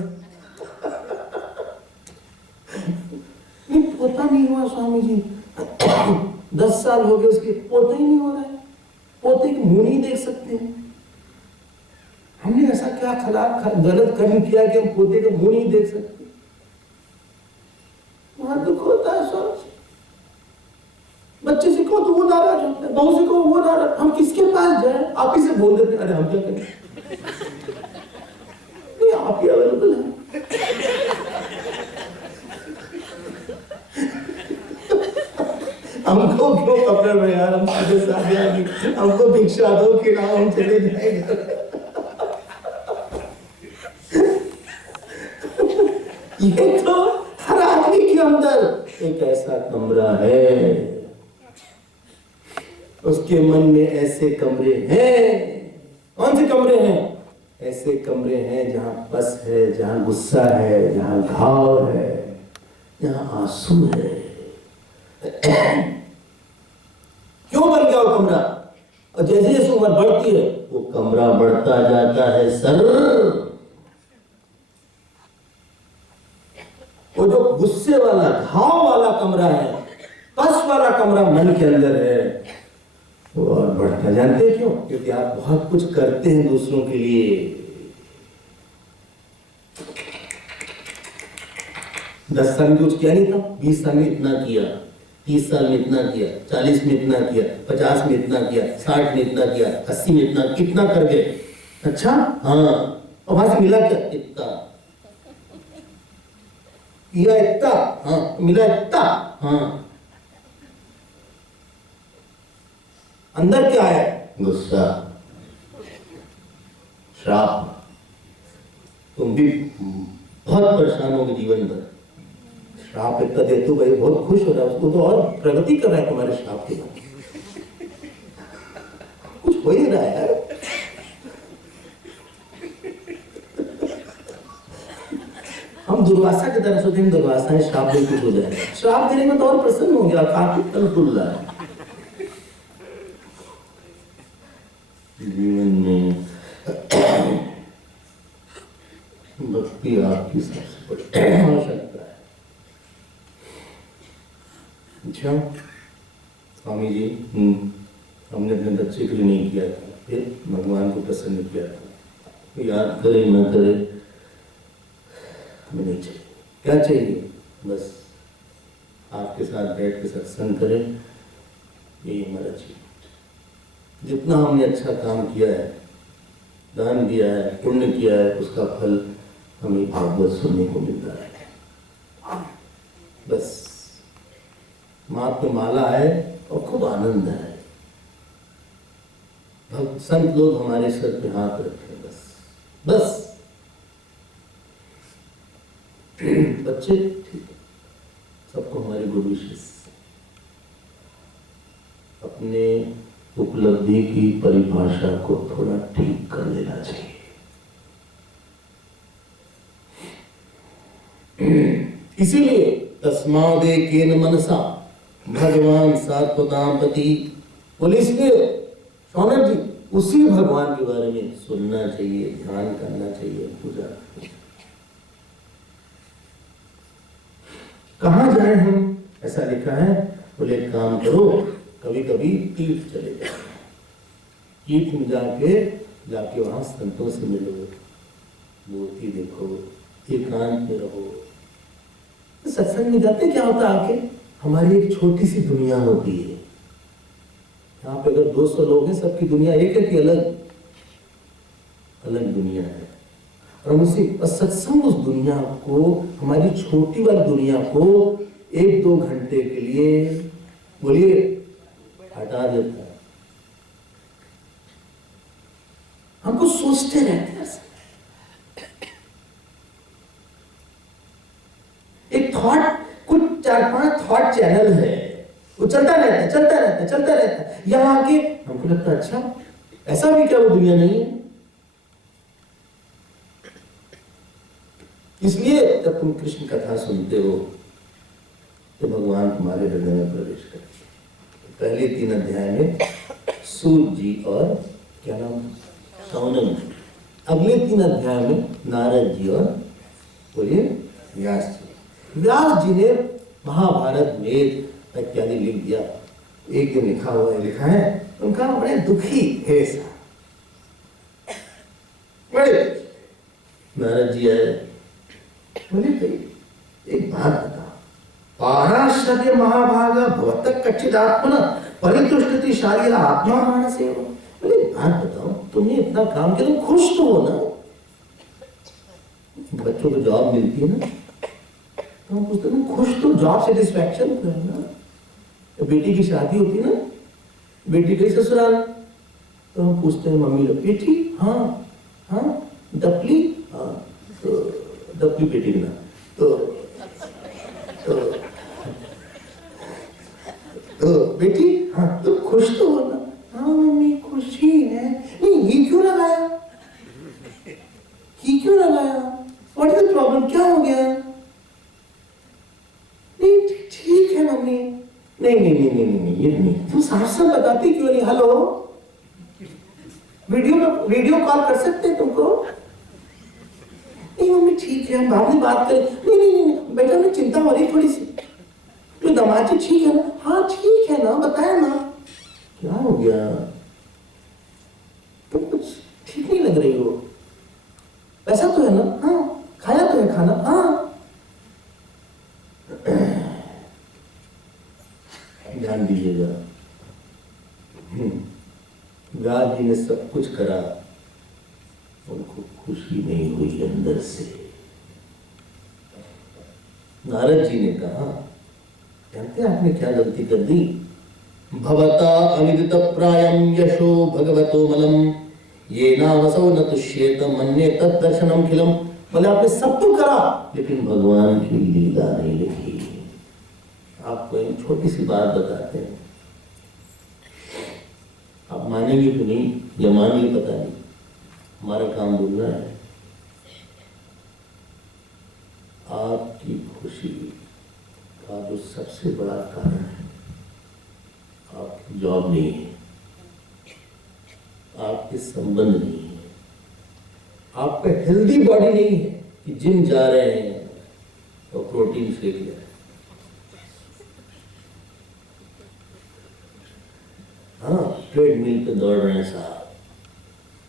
नहीं, पोता नहीं हुआ स्वामी जी, 10 साल हो गए उसके, पोता ही नहीं हो रहा है, पोते की मुंह नहीं देख सकते हैं। हमने ऐसा क्या गलत कर्म किया कि हम पोते का मुंह नहीं देख सकते? वहां दुख होता है स्वामी जी। बच्चे से कहो तो वो नाराज होता है, बहू से कहो वो नाराज, हम किसके पास जाए? आप ही से बोल देते, अरे हम क्या करें, नहीं आप ही अवेलेबल है। हमको क्यों कपड़े में यार, हम सीधे साधे आदमी, हमको भिक्षा दो कि ना हम चले जाएंगे। ये तो हर आदमी के अंदर एक ऐसा कमरा है, उसके मन में ऐसे कमरे हैं। कौन से कमरे हैं? ऐसे कमरे हैं जहां पस है, जहां गुस्सा है, जहां घाव है, जहां आंसू है। क्यों बन गया वो कमरा? और जैसे जैसे उम्र बढ़ती है वो कमरा बढ़ता जाता है सर। वो जो गुस्से वाला, घाव वाला कमरा है, पस वाला कमरा मन के अंदर है, वो और बढ़ता। जानते हैं क्यों? क्योंकि आप बहुत कुछ करते हैं दूसरों के लिए। 10 साल में कुछ किया नहीं था, 20 साल में इतना किया, 30 साल में इतना किया, 40 में इतना किया, 50 में इतना किया, 60 में इतना किया, 80 में इतना, कितना कर गए? अच्छा, हाँ, और वहां से मिला क्या? इतना किया, इतना, हाँ, मिला इतना, हाँ। अंदर क्या है? गुस्सा, श्राप। तुम भी बहुत परेशान होगे जीवन भर। श्राप इतना दे तो भाई बहुत खुश हो रहा है, उसको तो और प्रगति कर रहा है तुम्हारे श्राप के बाद। कुछ हो ही रहा है यार। हम दुर्वासा की तरह सोचते हैं, दुर्वासा है, श्राप दे कुछ हो जाए। श्राप देने में तो और प्रसन्न हो गया, काफी तल खुल रहा है जीवन में। भक्ति आपकी सबसे बड़ी आवश्यकता है। अच्छा स्वामी जी, हमने अपने बच्चे के लिए नहीं किया था, फिर भगवान को प्रसन्न किया था, याद करे ना करे हमें नहीं चाहिए। क्या चाहिए? बस आपके साथ बैठ के सत्संग करें, यही हमारा चाहिए। जितना हमने अच्छा काम किया है, दान दिया है, पुण्य किया है, उसका फल हमें भागवत सुनने को मिलता है। बस माथ में माला है और खूब आनंद है। संत लोग हमारे सर पे हाथ रखे, बस बस। बच्चे ठीक है, सबको हमारे गुरु विशेष अपने उपलब्धि की परिभाषा को थोड़ा ठीक कर लेना चाहिए। इसीलिए तस्मादेकेन मनसा भगवान सात्वतापति, पुलिस के शौनक जी, उसी भगवान के बारे में सुनना चाहिए, ध्यान करना चाहिए, पूजा। कहाँ जाए हम? ऐसा लिखा है, बोले काम करो, कभी कभी तीर्थ चले जाओ, तीर्थ में जाके वहां संतों से मिलो, मूर्ति देखो, एकांत में रहो। सत्संग में जाते क्या होता है, आके हमारी एक छोटी सी दुनिया होती है। यहाँ पे अगर 200 लोग हैं, सबकी दुनिया एक है कि अलग अलग दुनिया है। और हम उसी सत्संग उस दुनिया को, हमारी छोटी वाली दुनिया को 1-2 घंटे के लिए बोलिए हटा देता है। हमको सोचते रहते हैं, एक थॉट, कुछ 4-5 थॉट चैनल है, वो चलता रहता है। यहां आके हमको लगता है अच्छा ऐसा भी क्या वो दुनिया नहीं है। इसलिए जब तुम कृष्ण कथा सुनते हो तो भगवान तुम्हारे हृदय में प्रवेश करते हैं। पहले 3 अध्याय में सूत जी और क्या नाम, सौनक जी। अगले 3 अध्याय में नारद जी और बोलिए व्यास जी। व्यास जी ने महाभारत वेद इत्यादि लिख दिया। एक दिन लिखा है उनका बड़े दुखी है सा, बड़े नारद जी आए, बोले भाई एक बात बता, पाराशर्य महाभागा भवतः कच्चिदात्मना परितुष्टति शारीर आत्मा मानसे हो। बोले बात बताओ, तुमने इतना काम किया, तुम खुश तो हो ना? बच्चों को जॉब मिलती है ना, तो हम पूछते हैं खुश तो, जॉब सेटिस्फैक्शन तो है ना। तो बेटी की शादी होती है ना, बेटी गई ससुराल, तो हम पूछते हैं मम्मी लोग, बेटी हाँ डपली, हाँ तो डपली बेटी ना, तो बेटी हाँ तो खुश तो हो ना? हाँ मम्मी खुशी है। नहीं ये क्यों लगाया, व्हाट इज द प्रॉब्लम, क्या हो गया? नहीं ठीक है मम्मी। नहीं ये नहीं, तुम साफ बताती क्यों नहीं? हेलो, वीडियो कॉल कर सकते हैं तुमको? नहीं मम्मी ठीक है, हम बाद में बात करें। नहीं बेटा, मैं चिंता हो रही थोड़ी सी। तो दामाद जी ठीक है ना? हाँ ठीक है ना, बताया ना। क्या हो गया, तुम कुछ ठीक नहीं लग रही हो। पैसा तो है ना? हाँ। खाया तो है खाना? हाँ। ध्यान दीजिएगा, व्यास जी ने सब कुछ करा, उनको खुशी नहीं हुई अंदर से। नारद जी ने कहा, जानते आपने क्या गलती कर दी? भवता अविदित प्रायम यशो भगवतो मलम ये नावसो न तुष्येत मन्ये तत् दर्शनम खिलम। बोले आपने सब तो करा, लेकिन भगवान की लीला नहीं लिखी। आपको एक छोटी सी बात बताते हैं, आप मानेंगे तो नहीं या मानेंगे पता नहीं, हमारा काम बोलना है। आपकी खुशी का जो सबसे बड़ा कारण है, आपकी जॉब नहीं है, आपके संबंध नहीं है, आपका हेल्दी बॉडी नहीं है कि जिम जा रहे हैं और प्रोटीन शेक ले रहे हैं। ट्रेडमिल पे दौड़ रहे हैं साहब।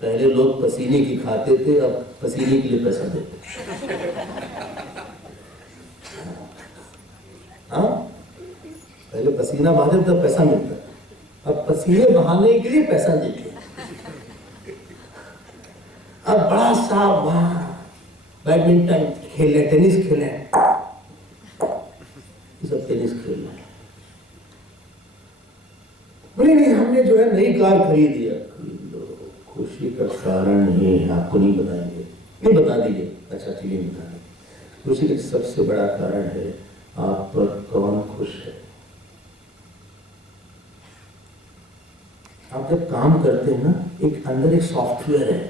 पहले लोग पसीने की खाते थे, अब पसीने के लिए पैसा देते। हाँ, पहले पसीना बहाते तब पैसा मिलता, अब पसीने बहाने के लिए पैसा देते। अब बड़ा साहब वहां बैडमिंटन खेले, टेनिस खेले, सब टेनिस खेल रहे हैं। बोले नहीं, हमने जो है नई कार खरीद लिया। खुशी का कारण ही आपको नहीं बताएंगे, नहीं बता दीजिए। अच्छा ठीक है, बता दीजिए। खुशी का सबसे बड़ा कारण है आप पर कौन खुश है। आप जब काम करते हैं ना, एक अंदर एक सॉफ्टवेयर है,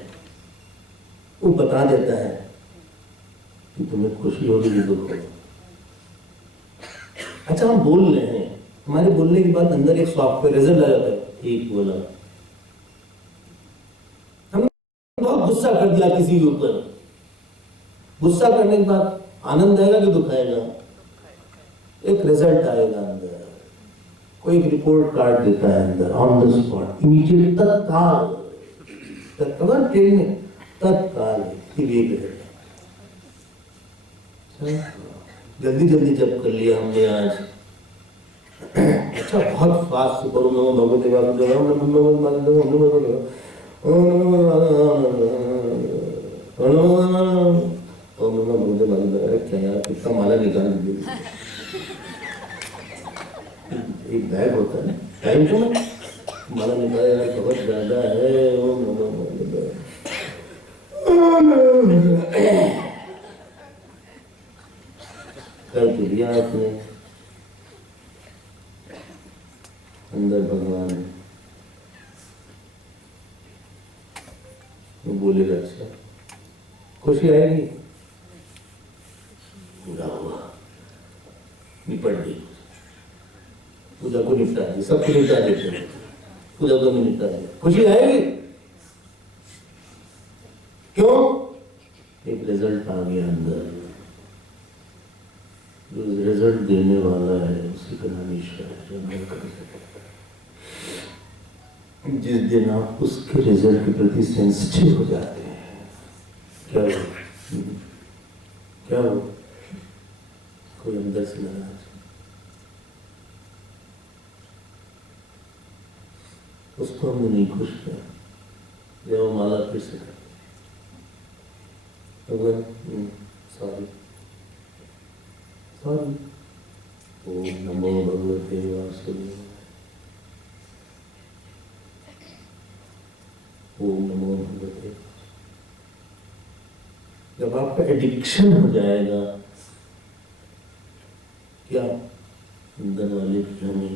वो बता देता है कि तुम्हें खुशी होगी कि दुख होगा। अच्छा, हम बोल रहे हैं, हमारे बोलने के बाद अंदर एक सॉफ्टवेयर रिजल्ट आ जाता है, ठीक बोला। हमने बहुत गुस्सा कर दिया किसी के ऊपर, गुस्सा करने के बाद आनंद आएगा कि दुख आएगा? एक रिजल्ट आएगा अंदर, कोई एक रिपोर्ट कार्ड देता है अंदर, ऑन द स्पॉट, इमीडिएट, तत्काल। तत्काल ट्रेन में तत्काल फिर एक रिजल्ट। जल्दी जल्दी जब कर लिया हमने आज। अच्छा, बहुत फास्ट सुपर भगवती क्या यार, कितना माला निकाल दिया। एक बैग होता है टाइम को माला निकाला यार, बहुत ज्यादा है। कर दिया आपने, अंदर भगवान है, वो बोलेगा अच्छा खुशी आएगी, पूरा हुआ, निपट गई, पूजा को निपटा दी, सबको निपटा देते, पूजा को भी निपटा दिया, खुशी आएगी। क्यों? एक रिजल्ट आ गया अंदर, जो रिजल्ट देने वाला है उसी का नाम ईश्वर है। जिस दिन आप उसके रिजल्ट के प्रति सेंसिटिव हो जाते हैं, क्या हो? क्या हो? कोई अंदर से नाराज, उसको हमने नहीं खुश किया, या वो माला फिर से सॉरी सॉरी। ओम नमो भगवते वासुदेवाय, ओम नमो भगवते। जब आपका एडिक्शन हो जाएगा, क्या अंदर वाले की हमें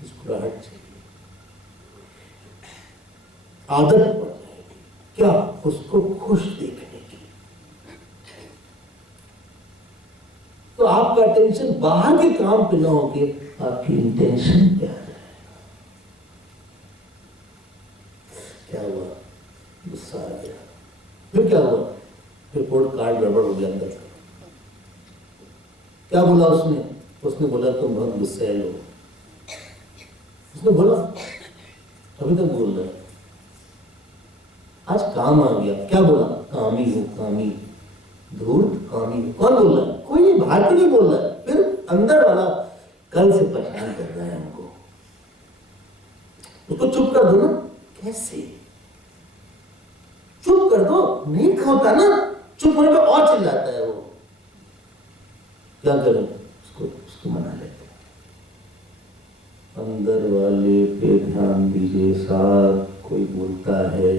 मुस्कुराहट चाहिए, आदत पड़ जाएगी, क्या उसको खुश देखने की। तो आपका अटेंशन बाहर के काम पे ना होके आपकी इंटेंशन पे आ जाए। क्या हुआ? गुस्सा आ गया, फिर क्या हुआ? रिपोर्ट कार्ड गड़बड़ हो गया अंदर। क्या बोला उसने? उसने बोला तुम बहुत गुस्सैल हो। उसने बोला, अभी तक बोल रहा है, आज काम आ गया। क्या बोला? कामी हूं, कामी, धूर्त कामी हूं। कौन बोल रहा है? कोई नहीं, बाहर के नहीं बोल रहा है, फिर अंदर वाला कल से परेशान कर रहा है हमको। उसको चुप कर दो ना। कैसे चुप कर दो? नहीं होता ना, चुप होने पे और चिल्लाता है वो। क्या करें? उसको मना लेते हैं। अंदर वाले पे ध्यान दीजिए साहब। कोई बोलता है,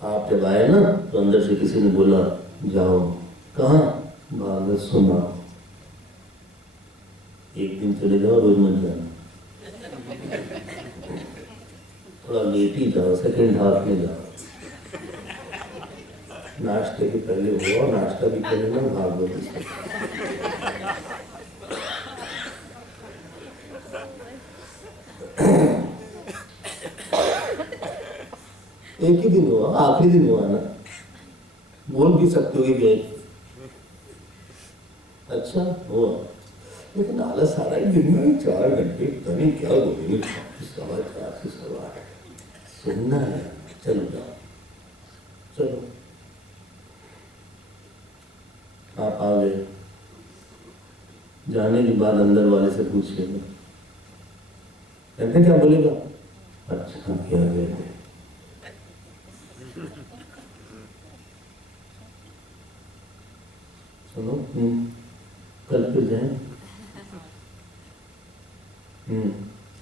आप जब आए ना तो अंदर से किसी ने बोला जाओ, कहाँ? भागवत सुना। एक दिन चले जाओ, रोज मत जाना, थोड़ा लेट ही जाओ, सेकंड हाफ में जाओ, नाश्ते के पहले हुआ, नाश्ता भी करें ना भागवत। एक ही दिन हुआ, आखिरी दिन हुआ ना, बोल भी सकते हो कि गए। अच्छा हुआ, लेकिन आलस आ रहा है, दिन में 4 घंटे पता नहीं क्या बोलेंगे, 4:15 से 8:15 सुनना है। चलो जाओ, चलो आप आ गए। जाने के बाद अंदर वाले से पूछिएगा, कहते क्या बोलेगा, अच्छा क्या गए थे। सुनो, कल फिर जाए।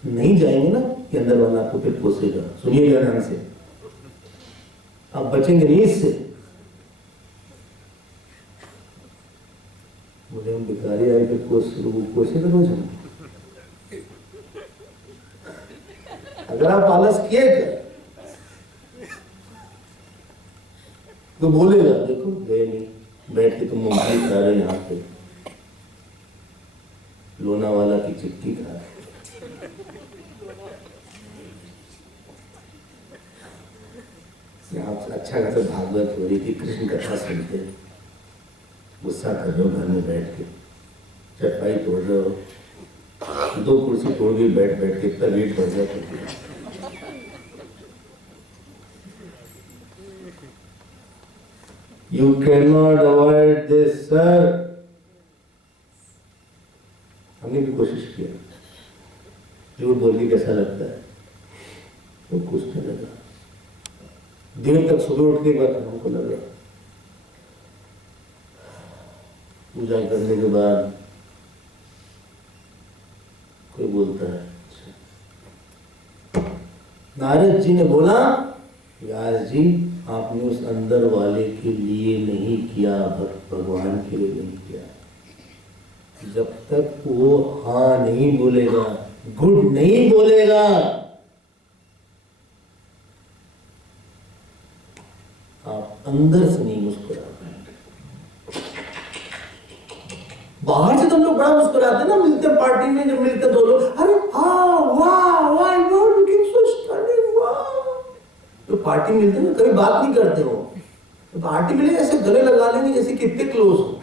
नहीं जाएंगे ना कि अंदर वाला आपको फिर कोसेगा। सुनिएगा ध्यान से, आप बचेंगे नहीं इससे। मुझे हम भिखारी आए फिर कोसेगा रोज हम। अगर आप आलस किए तो बोलेगा, देखो गए नहीं, बैठ के तुम मूंगफली खा रहे यहाँ पे, लोनावाला की चिक्की खा रहे। यहाँ अच्छा खासा भागवत हो रही थी, कृष्ण कथा सुनते, गुस्सा कर रहे हो घर में बैठ के, चटाई तोड़ रहे हो, 2 कुर्सी तोड़ के बैठ बैठ के इतना वेट बढ़ जाता। You cannot avoid this, sir. हमने भी कोशिश किया, झूठ बोल के कैसा लगता है, तो कुछ नहीं लगा। देर तक सुबह उठने के बाद हमको लगा, पूजा करने के बाद कोई बोलता है, नारद जी ने बोला, व्यास जी आपने उस अंदर वाले के लिए नहीं किया, भगवान के लिए नहीं किया। जब तक वो हाँ नहीं बोलेगा, गुड नहीं बोलेगा, आप अंदर से नहीं मुस्कुरा पाएंगे। बाहर से तो हम लोग बड़ा मुस्कुराते ना, मिलते पार्टी में, जब मिलते 2 लोग, अरे हाँ वाह वाह you are looking so stunning, वाह। तो पार्टी मिलते ना, कभी बात नहीं करते हो, तो पार्टी मिले ऐसे गले लगा लेंगे जैसे कितने क्लोज हो।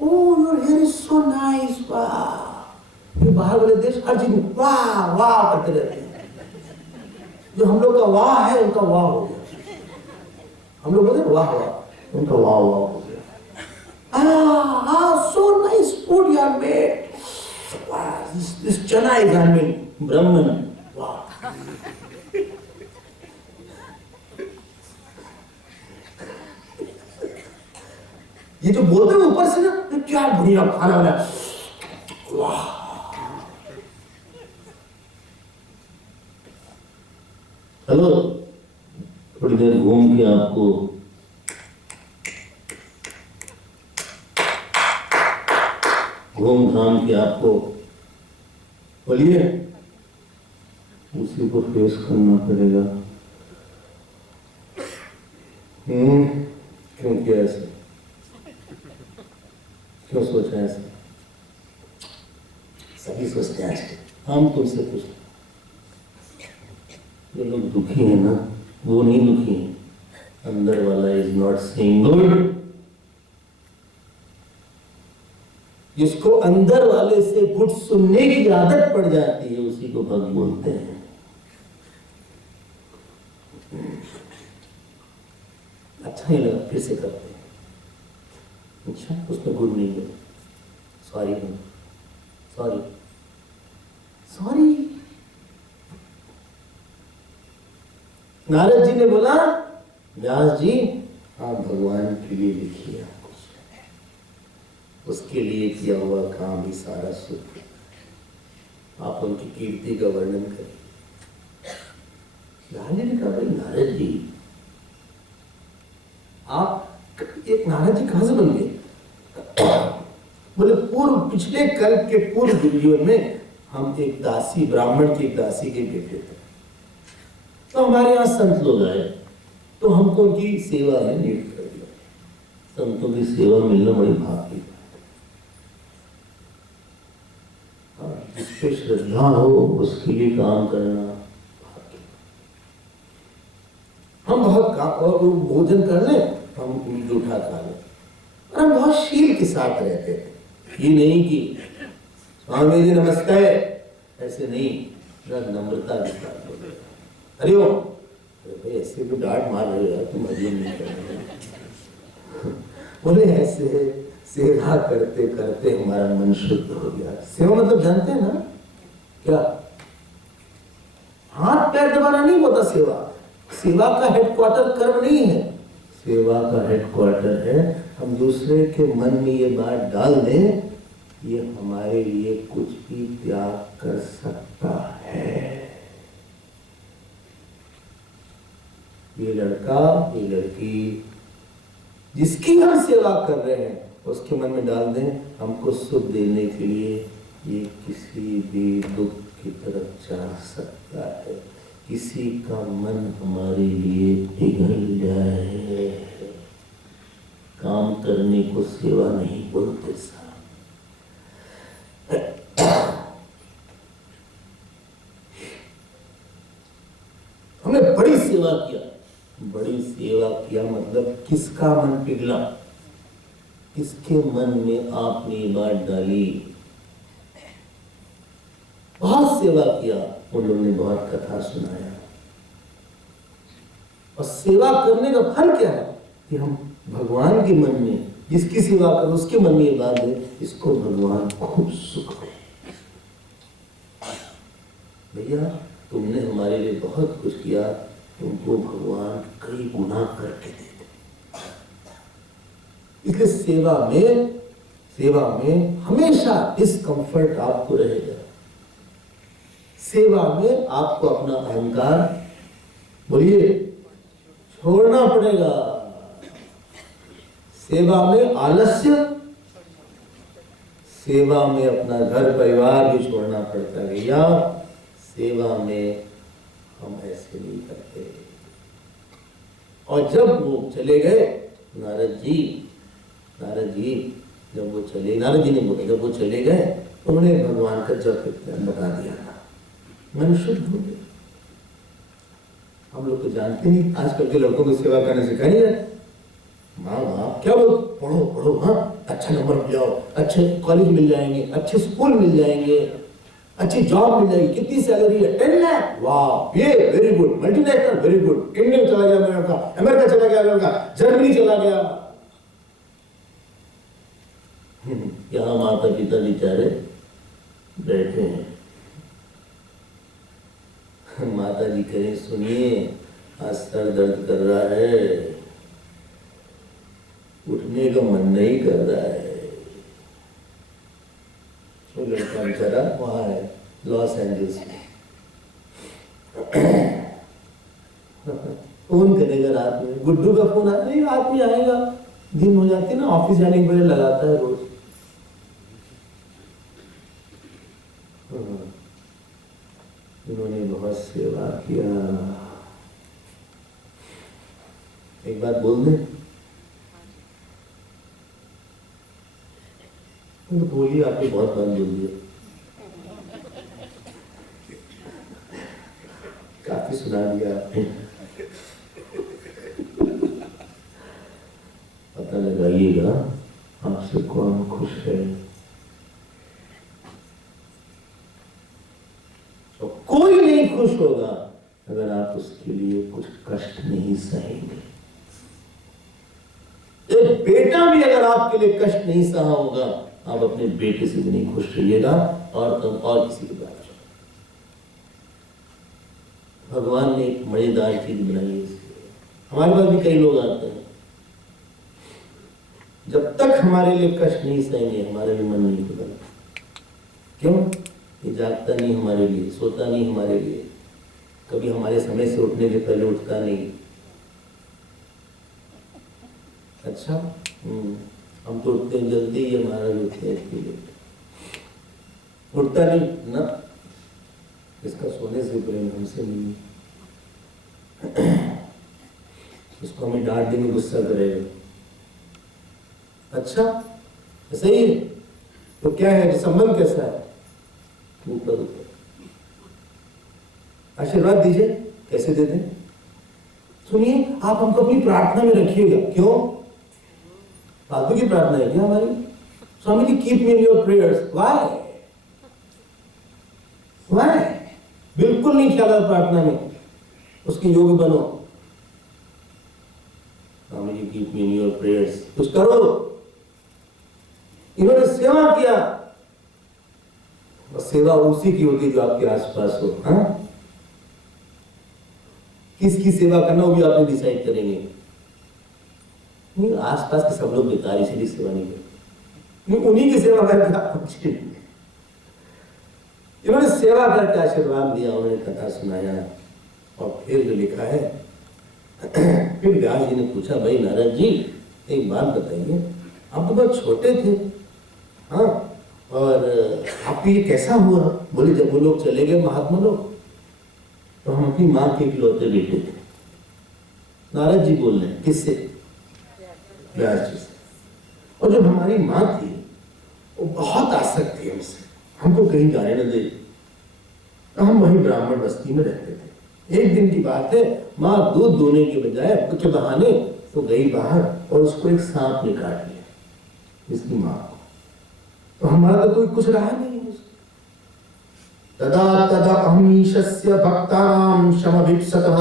Oh your hair is so nice, वाह। ये बाहर वाले देश हर चीज वाह वाह करते रहते हैं। जो हम लोग का वाह है उनका वाह हो गया। हम लोग बोलते वाह वाह, उनका वाह वाह हो गया। सो नाइस फूड यार मेड, दिस चना इज हमें ब्राह्मण, वाह। ये जो बोलते हैं ऊपर से ना, क्या बढ़िया खाना बना, वाह। हेलो, थोड़ी देर घूम के आपको घूम घाम के आपको बोलिए, उसी को फेस करना पड़ेगा। क्यों किया ऐसा, क्यों सोचा ऐसा? सभी सोचते हैं। हम तुमसे पूछ, जो लोग दुखी हैं ना, वो नहीं दुखी हैं, अंदर वाला इज नॉट सेइंग गुड। जिसको अंदर वाले से गुड सुनने की आदत पड़ जाती है, उसी को भक्त बोलते हैं। अच्छा नहीं लगा, फिर से करते हैं। अच्छा, उसमें गुड नहीं है, sorry sorry sorry. Narad ji ने बोला, व्यास जी आप भगवान के लिए लिखिए, उसके लिए किया हुआ काम ही सारा सुख, आप उनकी कीर्ति का वर्णन करें। नारद जी ने कहा, भाई नारद जी आप एक, नारद जी कहां से बन गए? बोले पिछले कल के पूर्व जीवन में हम एक दासी, ब्राह्मण की एक दासी के बेटे थे, तो हमारे यहाँ संत लोग आए, तो हमको उनकी सेवा में नियुक्त कर दिया। संतों की सेवा मिलना बड़ी भाग्य की बात है। जिस पे श्रद्धा हो उसके लिए काम करना भाग्य। हम बहुत काम और भोजन कर ले, हम उनकी उठा खा ले, और हम बहुत शील के साथ रहते थे। ये नहीं कि स्वामी जी नमस्ते, ऐसे नहीं, नम्रता के साथ। हरिओम, अरे भाई ऐसे भी डांट मार रहे हो यार, तुम हरिओम नहीं कर रहे। बोले ऐसे सेवा करते करते हमारा मन शुद्ध हो गया। सेवा मतलब जानते हैं ना क्या? हाथ पैर दबाना नहीं होता सेवा। सेवा का हेडक्वार्टर कर्म नहीं है, सेवा का हेडक्वार्टर है हम दूसरे के मन में ये बात डाल दें, ये हमारे लिए कुछ भी त्याग कर सकता है। ये लड़का, ये लड़की जिसकी हम सेवा कर रहे हैं, उसके मन में डाल दें हमको सुख देने के लिए ये किसी भी दुख की तरफ जा सकता है। किसी का मन हमारे लिए पिघल जाए। काम करने को सेवा नहीं बोलते साहब। हमने बड़ी सेवा किया, बड़ी सेवा किया मतलब किसका मन पिघला? किसके मन में आपने ये बात डाली? बहुत सेवा किया, उन लोगों ने बहुत कथा सुनाया, और सेवा करने का फल क्या है कि हम भगवान के मन में जिसकी सेवा करो उसके मन में ये बात है, इसको भगवान खूब सुख दे। भैया तुमने हमारे लिए बहुत कुछ किया, तुमको भगवान कई गुना करके देते। इसलिए सेवा में हमेशा डिस्कंफर्ट आपको रहेगा। सेवा में आपको अपना अहंकार, बोलिए, छोड़ना पड़ेगा। सेवा में आलस्य, सेवा में अपना घर परिवार भी छोड़ना पड़ता है। या सेवा में हम ऐसे नहीं करते। और जब वो चले गए नारद जी जब वो चले, नारद जी ने बोला जब वो चले गए, उन्होंने भगवान का जप बता दिया था, मन शुद्ध हो गया। हम लोग तो जानते नहीं, आजकल के लड़कों को सेवा करने सिखाई है। माँ क्या बोल, पढ़ो पढ़ो, हाँ अच्छा नंबर मिल जाओ, अच्छे कॉलेज मिल जाएंगे, अच्छे स्कूल मिल जाएंगे, अच्छी जॉब मिल जाएगी, कितनी सैलरी है, 10 लाख, वाह, ये very good, multinational very good, India चला गया लड़का, अमेरिका चला गया लड़का, जर्मनी चला गया। यहाँ माता पिता बेचारे बैठे हैं। माता जी कहें सुनिए आज सर दर्द कर रहा है, उठने का मन नहीं कर रहा है। तो लड़का बेचारा वहाँ है लॉस एंजल्स में। फोन करेगा रात में, गुड्डू का फोन आता है, रात में आएगा, दिन हो जाती है ना, ऑफिस जाने के बाद लगाता है रोज। इन्होंने बहुत सेवा किया। एक बात बोल दे, तो बोलिए, आपने बहुत बात बोल दिया, काफी सुना दिया आपने। पता लगाइएगा आपसे कौन खुश है। तो कोई नहीं खुश होगा अगर आप उसके लिए कुछ कष्ट नहीं सहेंगे। एक बेटा भी अगर आपके लिए कष्ट नहीं सहा होगा, आप अपने बेटे से भी नहीं खुश रहिएगा, और तुम और किसी के बारे में। भगवान ने एक मजेदार चीज बनाई है। हमारे पास भी कई लोग आते हैं, जब तक हमारे लिए कष्ट नहीं सहेंगे हमारे लिए मन नहीं खुलेगा। क्यों? ये जागता नहीं हमारे लिए, सोता नहीं हमारे लिए, कभी हमारे समय से उठने के पहले उठता नहीं। अच्छा, हम तो उठते हैं जल्दी, ये हमारा भी उठते हैं इसके लिए, उठता नहीं ना, इसका सोने से प्रेम हमसे नहीं। इसको हमें डांट देंगे, गुस्सा करेगा। अच्छा सही है, तो क्या है, संबंध कैसा है? ऊपर ऊपर। आशीर्वाद दीजिए, कैसे दे दें? सुनिए, आप हमको अपनी प्रार्थना में रखिएगा। क्यों? फालतू की प्रार्थना है क्या हमारी? Swami ji keep me in your prayers. Why? Why? बिल्कुल नहीं ख्याल है प्रार्थना में उसके योग्य बनो। Swami ji keep me in your prayers, कुछ करो। इन्होंने सेवा किया, बस सेवा उसी की होती जो आपके आसपास हो। हाँ, किसकी सेवा करना वो भी आपने डिसाइड करेंगे। नहीं, आसपास के सब लोग बेकार, इसीलिए सेवा नहीं करते। नहीं, उन्हीं की सेवा करके आप इन्होंने सेवा करके आशीर्वाद दिया, उन्होंने कथा सुनाया। और फिर जो लिखा है, फिर व्यास जी ने पूछा, भाई नारद जी एक बात बताइए, आप तो बहुत छोटे थे, हाँ, और आपको ये कैसा हुआ? बोले जब वो लोग चले गए महात्मा लोग तो हम अपनी माँ के इकलौते बेटे थे। नारद जी बोल रहे हैं, किससे? व्यास जी से। और जो हमारी माँ थी वो बहुत आसक्त थी हमसे, हमको कहीं जाने न दे। हम वहीं ब्राह्मण बस्ती में रहते थे। एक दिन की बात है, माँ दूध दोने के बजाय के बहाने तो गई बाहर और उसको एक सांप ने काट लिया, इसकी माँ को। तो हमारा तो कोई कुछ रहा नहीं। तदा तदा अहमीशस्य भक्तानां शमभिप्सतः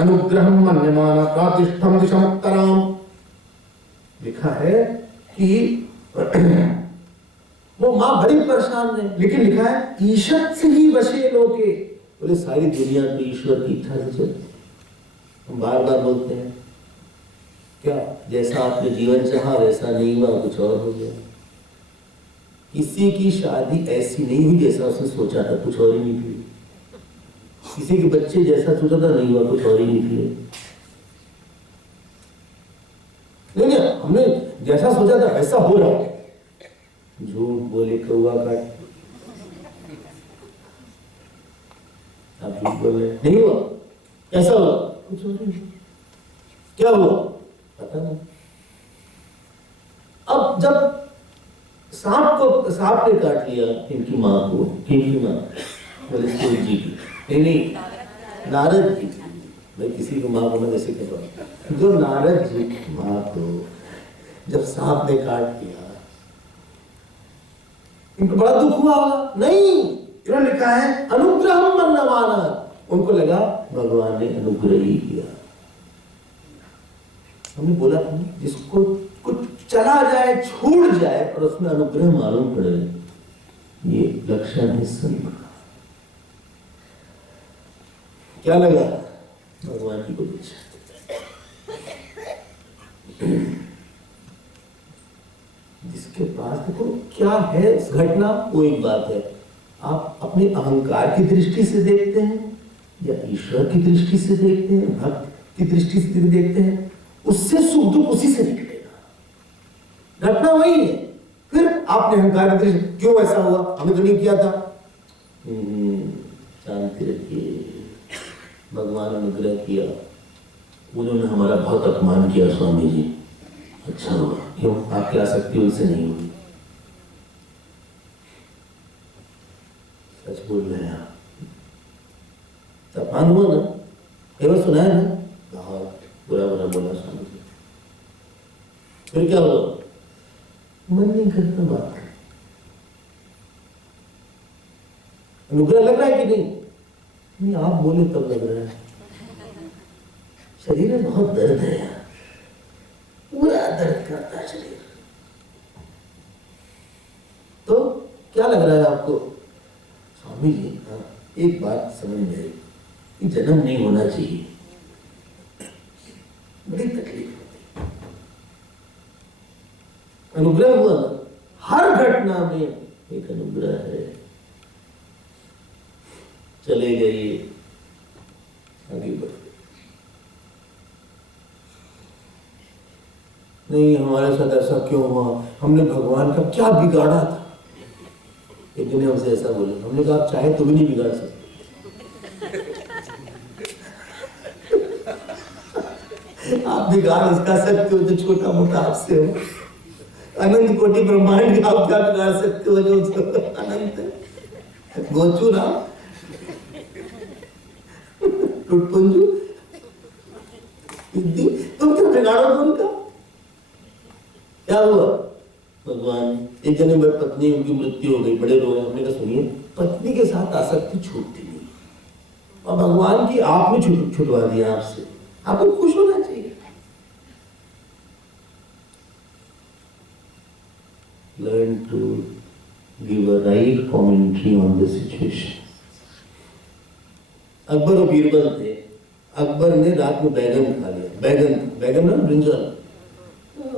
अनुग्रहं मन्यमाना प्रातिष्ठं दिशमुत्तराम्। लिखा है कि वो माँ बड़ी परेशान है, लेकिन लिखा है ईशत से ही वशे लोके। बोले सारी दुनिया तो ईश्वर की इच्छा से चलती। हम बार बार बोलते हैं क्या, जैसा आपने जीवन चाहा वैसा नहीं हुआ, कुछ और हो गया। किसी की शादी ऐसी नहीं हुई जैसा उसने सोचा था, कुछ और ही निकली। किसी के बच्चे जैसा सोचा था नहीं हुआ, कुछ और ही निकले। नहीं, हमने जैसा सोचा था वैसा हो रहा है। झूठ बोले कौवा काट, आप झूठ बोल रहे, नहीं हुआ। कैसा हुआ? कुछ और नहीं। क्या हुआ? पता नहीं। अब जब सांप ने काट लिया इनकी माँ को, इनकी माँ बोले जी की, नहीं नारद जी, मैं किसी को माँ को मैं कैसे कह पाऊँ। जो नारद जी की माँ को जब सांप ने काट दिया, इनको बड़ा दुख हुआ होगा। नहीं, इन्होंने लिखा है अनुग्रह मन्यमाना, उनको लगा भगवान ने अनुग्रह ही किया। हमने बोला था जिसको कुछ चला जाए, छूट जाए और उसमें अनुग्रह मालूम पड़े, ये लक्षण है संत का। क्या लगा? भगवान की कुछ जिसके पास देखो क्या है घटना, वो एक बात है। आप अपने अहंकार की दृष्टि से देखते हैं या ईश्वर की दृष्टि से देखते हैं, भक्त की दृष्टि से देखते हैं, उससे सुख दुख उसी से निकलेगा। घटना वही है। फिर आपने अहंकार की दृष्टि, क्यों ऐसा हुआ, हमने तो नहीं किया था। शांति रखिए, भगवान ने अनुग्रह किया, उन्होंने हमारा बहुत अपमान किया स्वामी जी, अच्छा हुआ। क्यों? आपकी आसक्ति उनसे नहीं होगी। सच बोल रहे हैं आप। अपमान हुआ ना, केवल सुना है ना, बहुत बुरा बुरा बोला स्वामी जी। फिर क्या हुआ? मन नहीं करता बात। अनुग्रह लग रहा है कि नहीं? नहीं, आप बोले तब लग रहा है। शरीर में बहुत दर्द है यार, पूरा दर्द करता है शरीर। तो क्या लग रहा है आपको? स्वामी जी हाँ, एक बात समझ में आई कि जन्म नहीं होना चाहिए, बड़ी तकलीफ होती। अनुग्रह हुआ, हर घटना में एक अनुग्रह है। चले गए, आगे बढ़ गए। नहीं, हमारे साथ ऐसा क्यों हुआ, हमने भगवान का क्या बिगाड़ा था। एक दिन हमसे ऐसा बोले, हमने कहा आप चाहे तो भी नहीं बिगाड़ सकते। आप बिगाड़ उसका सकते हो जो छोटा मोटा आपसे हो। अनंत कोटि ब्रह्मांड आप क्या बिगाड़ सकते हो जो अनंत है। गोचू ना टुटपुंजू, तुम क्यों बिगाड़ोगे उनका? क्या हुआ? भगवान, एक जने में पत्नी, उनकी मृत्यु हो गई, बड़े रोए। हमने कहा सुनिए, पत्नी के साथ आसक्ति छूटती नहीं, और भगवान की आपने छुटवा दिया आपसे, आपको खुश होना चाहिए। Learn to give a right commentary on the situation. Akbar और बीरबल थे। अकबर ने रात में बैगन खा लिया, बैगन ना ब्रिंजल।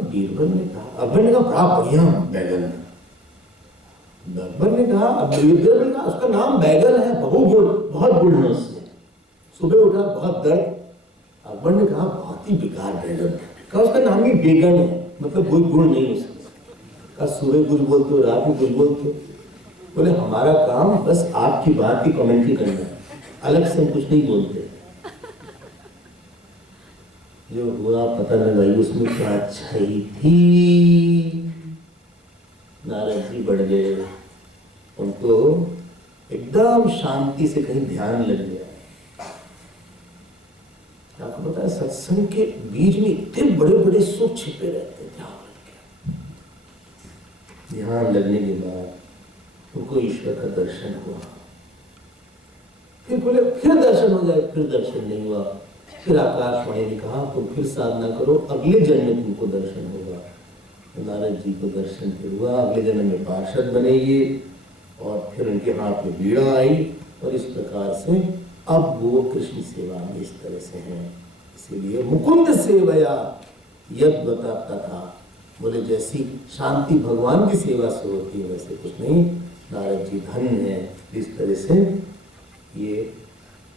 बीरबल ने कहा, अकबर ने कहा बड़ा बढ़िया बैगन है। अकबर ने कहा, बीरबल ने कहा उसका नाम बैगन है, बहुत गुण है उसमें। सुबह उठा, बहुत दर्द। अकबर ने कहा बहुत ही बेकार बैगन है। कहा उसका नाम ही बेगन है, मतलब कोई गुण नहीं उसमें। कहा सुबह कुछ बोलते हो, रात में कुछ बोलते हो। बोले हमारा काम बस आपकी बात की कमेंट्री करना है, अलग से हम कुछ नहीं बोलते। जो हुआ पता न भाई उसमें क्या अच्छाई थी। नारद जी बढ़ गए, उनको एकदम शांति से कहीं ध्यान लग गया। आपको पता है सत्संग के बीच में इतने बड़े बड़े सुख छिपे रहते हैं। ध्यान लगने के बाद उनको ईश्वर का दर्शन हुआ। फिर बोले फिर दर्शन हो जाए, फिर दर्शन नहीं हुआ। फिर आकाशवाणी ने कहा तुम फिर साधना करो, अगले जन्म में तुमको दर्शन होगा। तो नारद जी को दर्शन फिर हुआ, अगले जन्म में पार्षद बने ये, और फिर उनके हाथ में बीड़ा आई, और इस प्रकार से अब वो कृष्ण सेवा में इस तरह से हैं। इसीलिए मुकुंद सेवया यद बताता था। बोले जैसी शांति भगवान की सेवा से होती है वैसे कुछ नहीं। नारद जी धन्य है। इस तरह से ये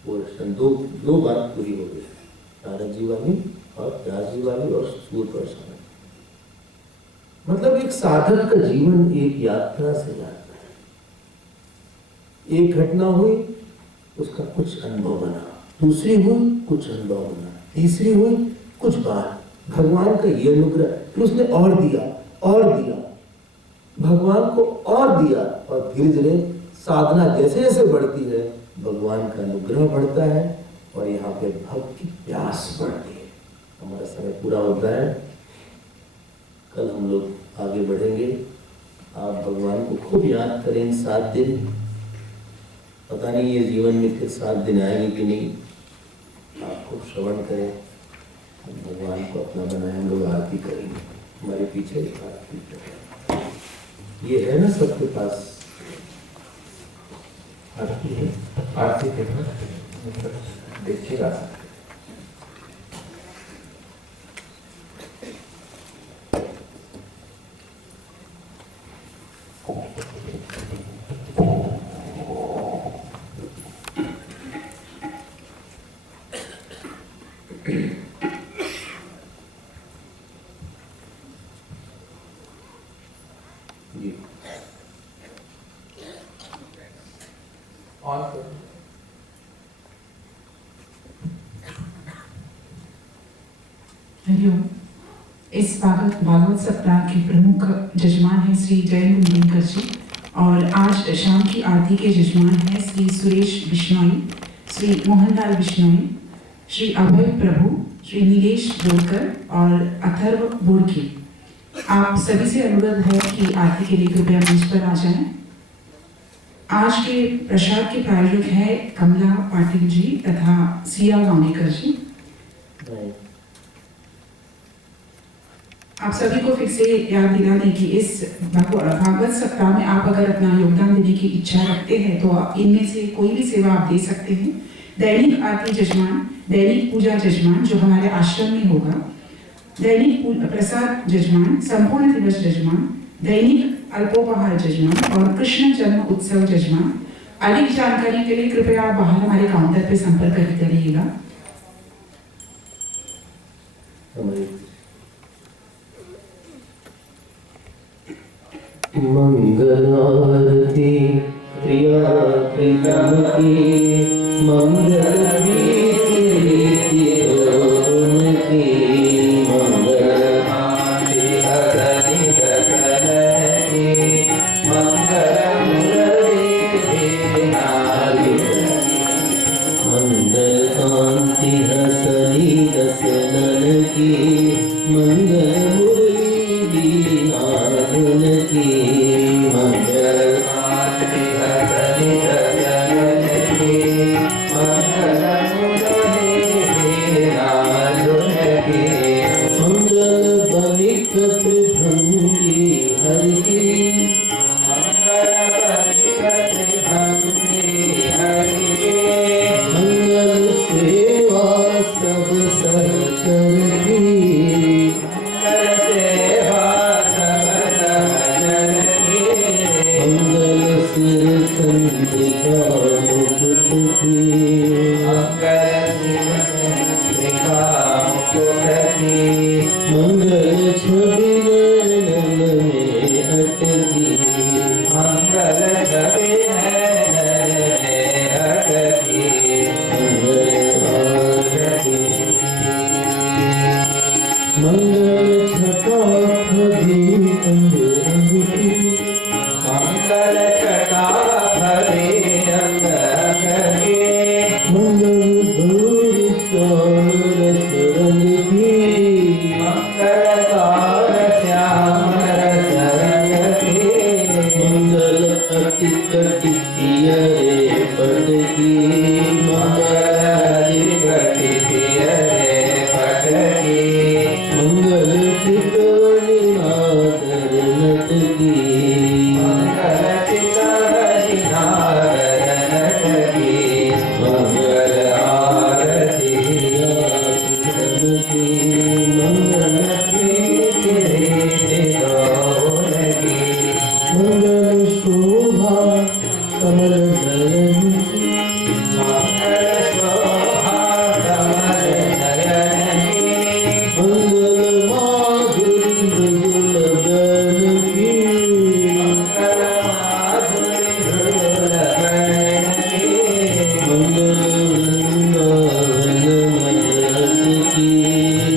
पोर्शन दो बात पूरी हो गई, नारद जी वाली और व्यास जी वाली और सूर्य प्रसाद। मतलब एक साधक का जीवन एक यात्रा से जाता है। एक घटना हुई, उसका कुछ अनुभव बना, दूसरी हुई कुछ अनुभव बना, तीसरी हुई कुछ बात। भगवान का ये अनुग्रह, फिर उसने और दिया, भगवान को और दिया, और धीरे धीरे साधना जैसे जैसे बढ़ती है भगवान का अनुग्रह बढ़ता है, और यहाँ पे भक्ति की प्यास बढ़ती है। हमारा समय पूरा होता है, कल हम लोग आगे बढ़ेंगे। आप भगवान को खूब याद करें इन 7 दिन। पता नहीं ये जीवन में फिर 7 दिन आएंगे कि नहीं। आप खूब श्रवण करें, भगवान को अपना बनाए। हम लोग आरती करेंगे, हमारे पीछे आरती करें। ये है ना सबके पास आरती है, आरती करना देखिएगा। इस भागवत सप्ताह के प्रमुख जजमान हैं श्री जयंत मुनिंकर जी, और आज शाम की आरती के जजमान हैं श्री सुरेश बिश्नोई, श्री मोहनलाल बिश्नोई, श्री अभय प्रभु, श्री नीलेश बोरकर और अथर्व बोरकी। आप सभी से अनुरोध है कि आरती के लिए कृपया मंच पर आ जाएं। आज के प्रसाद के प्रायोजक हैं कमला पाटिल जी तथा सिया गांवकर जी। आप सभी को फिर से याद दिला दें कि इस भागवत सप्ताह में आप अगर अपना योगदान देने की इच्छा रखते हैं तो इनमें से कोई भी सेवा आप दे सकते हैं। दैनिक आरती जजमान, दैनिक पूजा जजमान जो हमारे आश्रम में होगा, दैनिक प्रसाद जजमान, संपूर्ण दिवस जजमान, दैनिक अल्पोपहार जजमान और कृष्ण जन्म उत्सव जजमान। अधिक जानकारी के लिए कृपया आप बाहर हमारे काउंटर पे संपर्क करिएगा। मंगल आरती प्रिया प्रियम की, मंगल की ओम की, मंगल आरती हरि दसन की, मंगल मुरली नारी, मंगल कांति हसनी दसन की, मंगल मुरली मंगल सेवा सब सहचर की, मंगल सिर चंद्रिका मुकुट की, मंगल छवि नयन में अटकी, मंगल छटा भरी अंग अंग की, मंगल भूर श्याम रस रंग की, मंगल अति कटि पियरे पट की, मंगल चितवनी नागर नट की, मंगल आरती आसन की, मंगल मंगल शोभा कमल नयन की, मंगल माधुरी मृदुल बन की,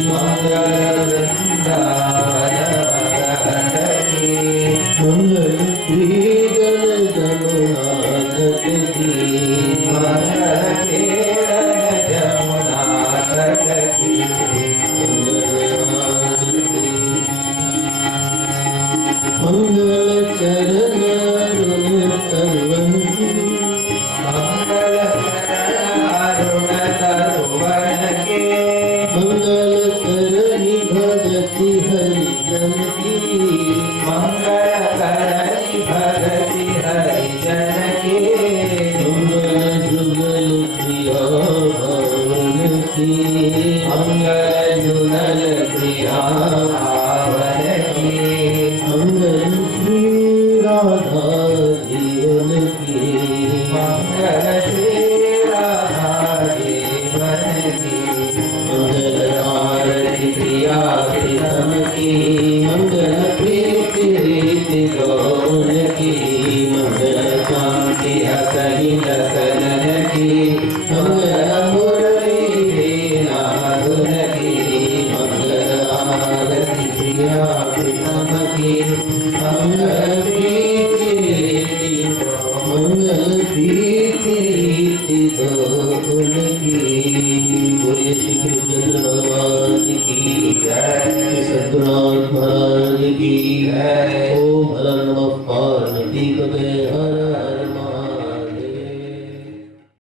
मंगल वृंदावन मदन की, मंगल प्रिय जन जमुनाथ की, मंगल चरण अरुण तरुवन की, मंगल करनी भगति हरिजन की, मंगल जुगल प्रिया भावन की, मंगल श्री राधा जीवन की, मंगल आरती प्रिया प्रीतम की, मंगल प्रीति रीति गौन की, मंगल कांति असहित सनन की, मंगल मुरली नादुन की, मंगल आरती प्रिया प्रीतम की, मंगल प्रीति रीति मंगल प्रीति रीति गौन की। बोलिए श्री कृष्ण भगवान की जय, सद्गुरुनाथ महाराज की जय। ओम हर नमः पार्वती पते हर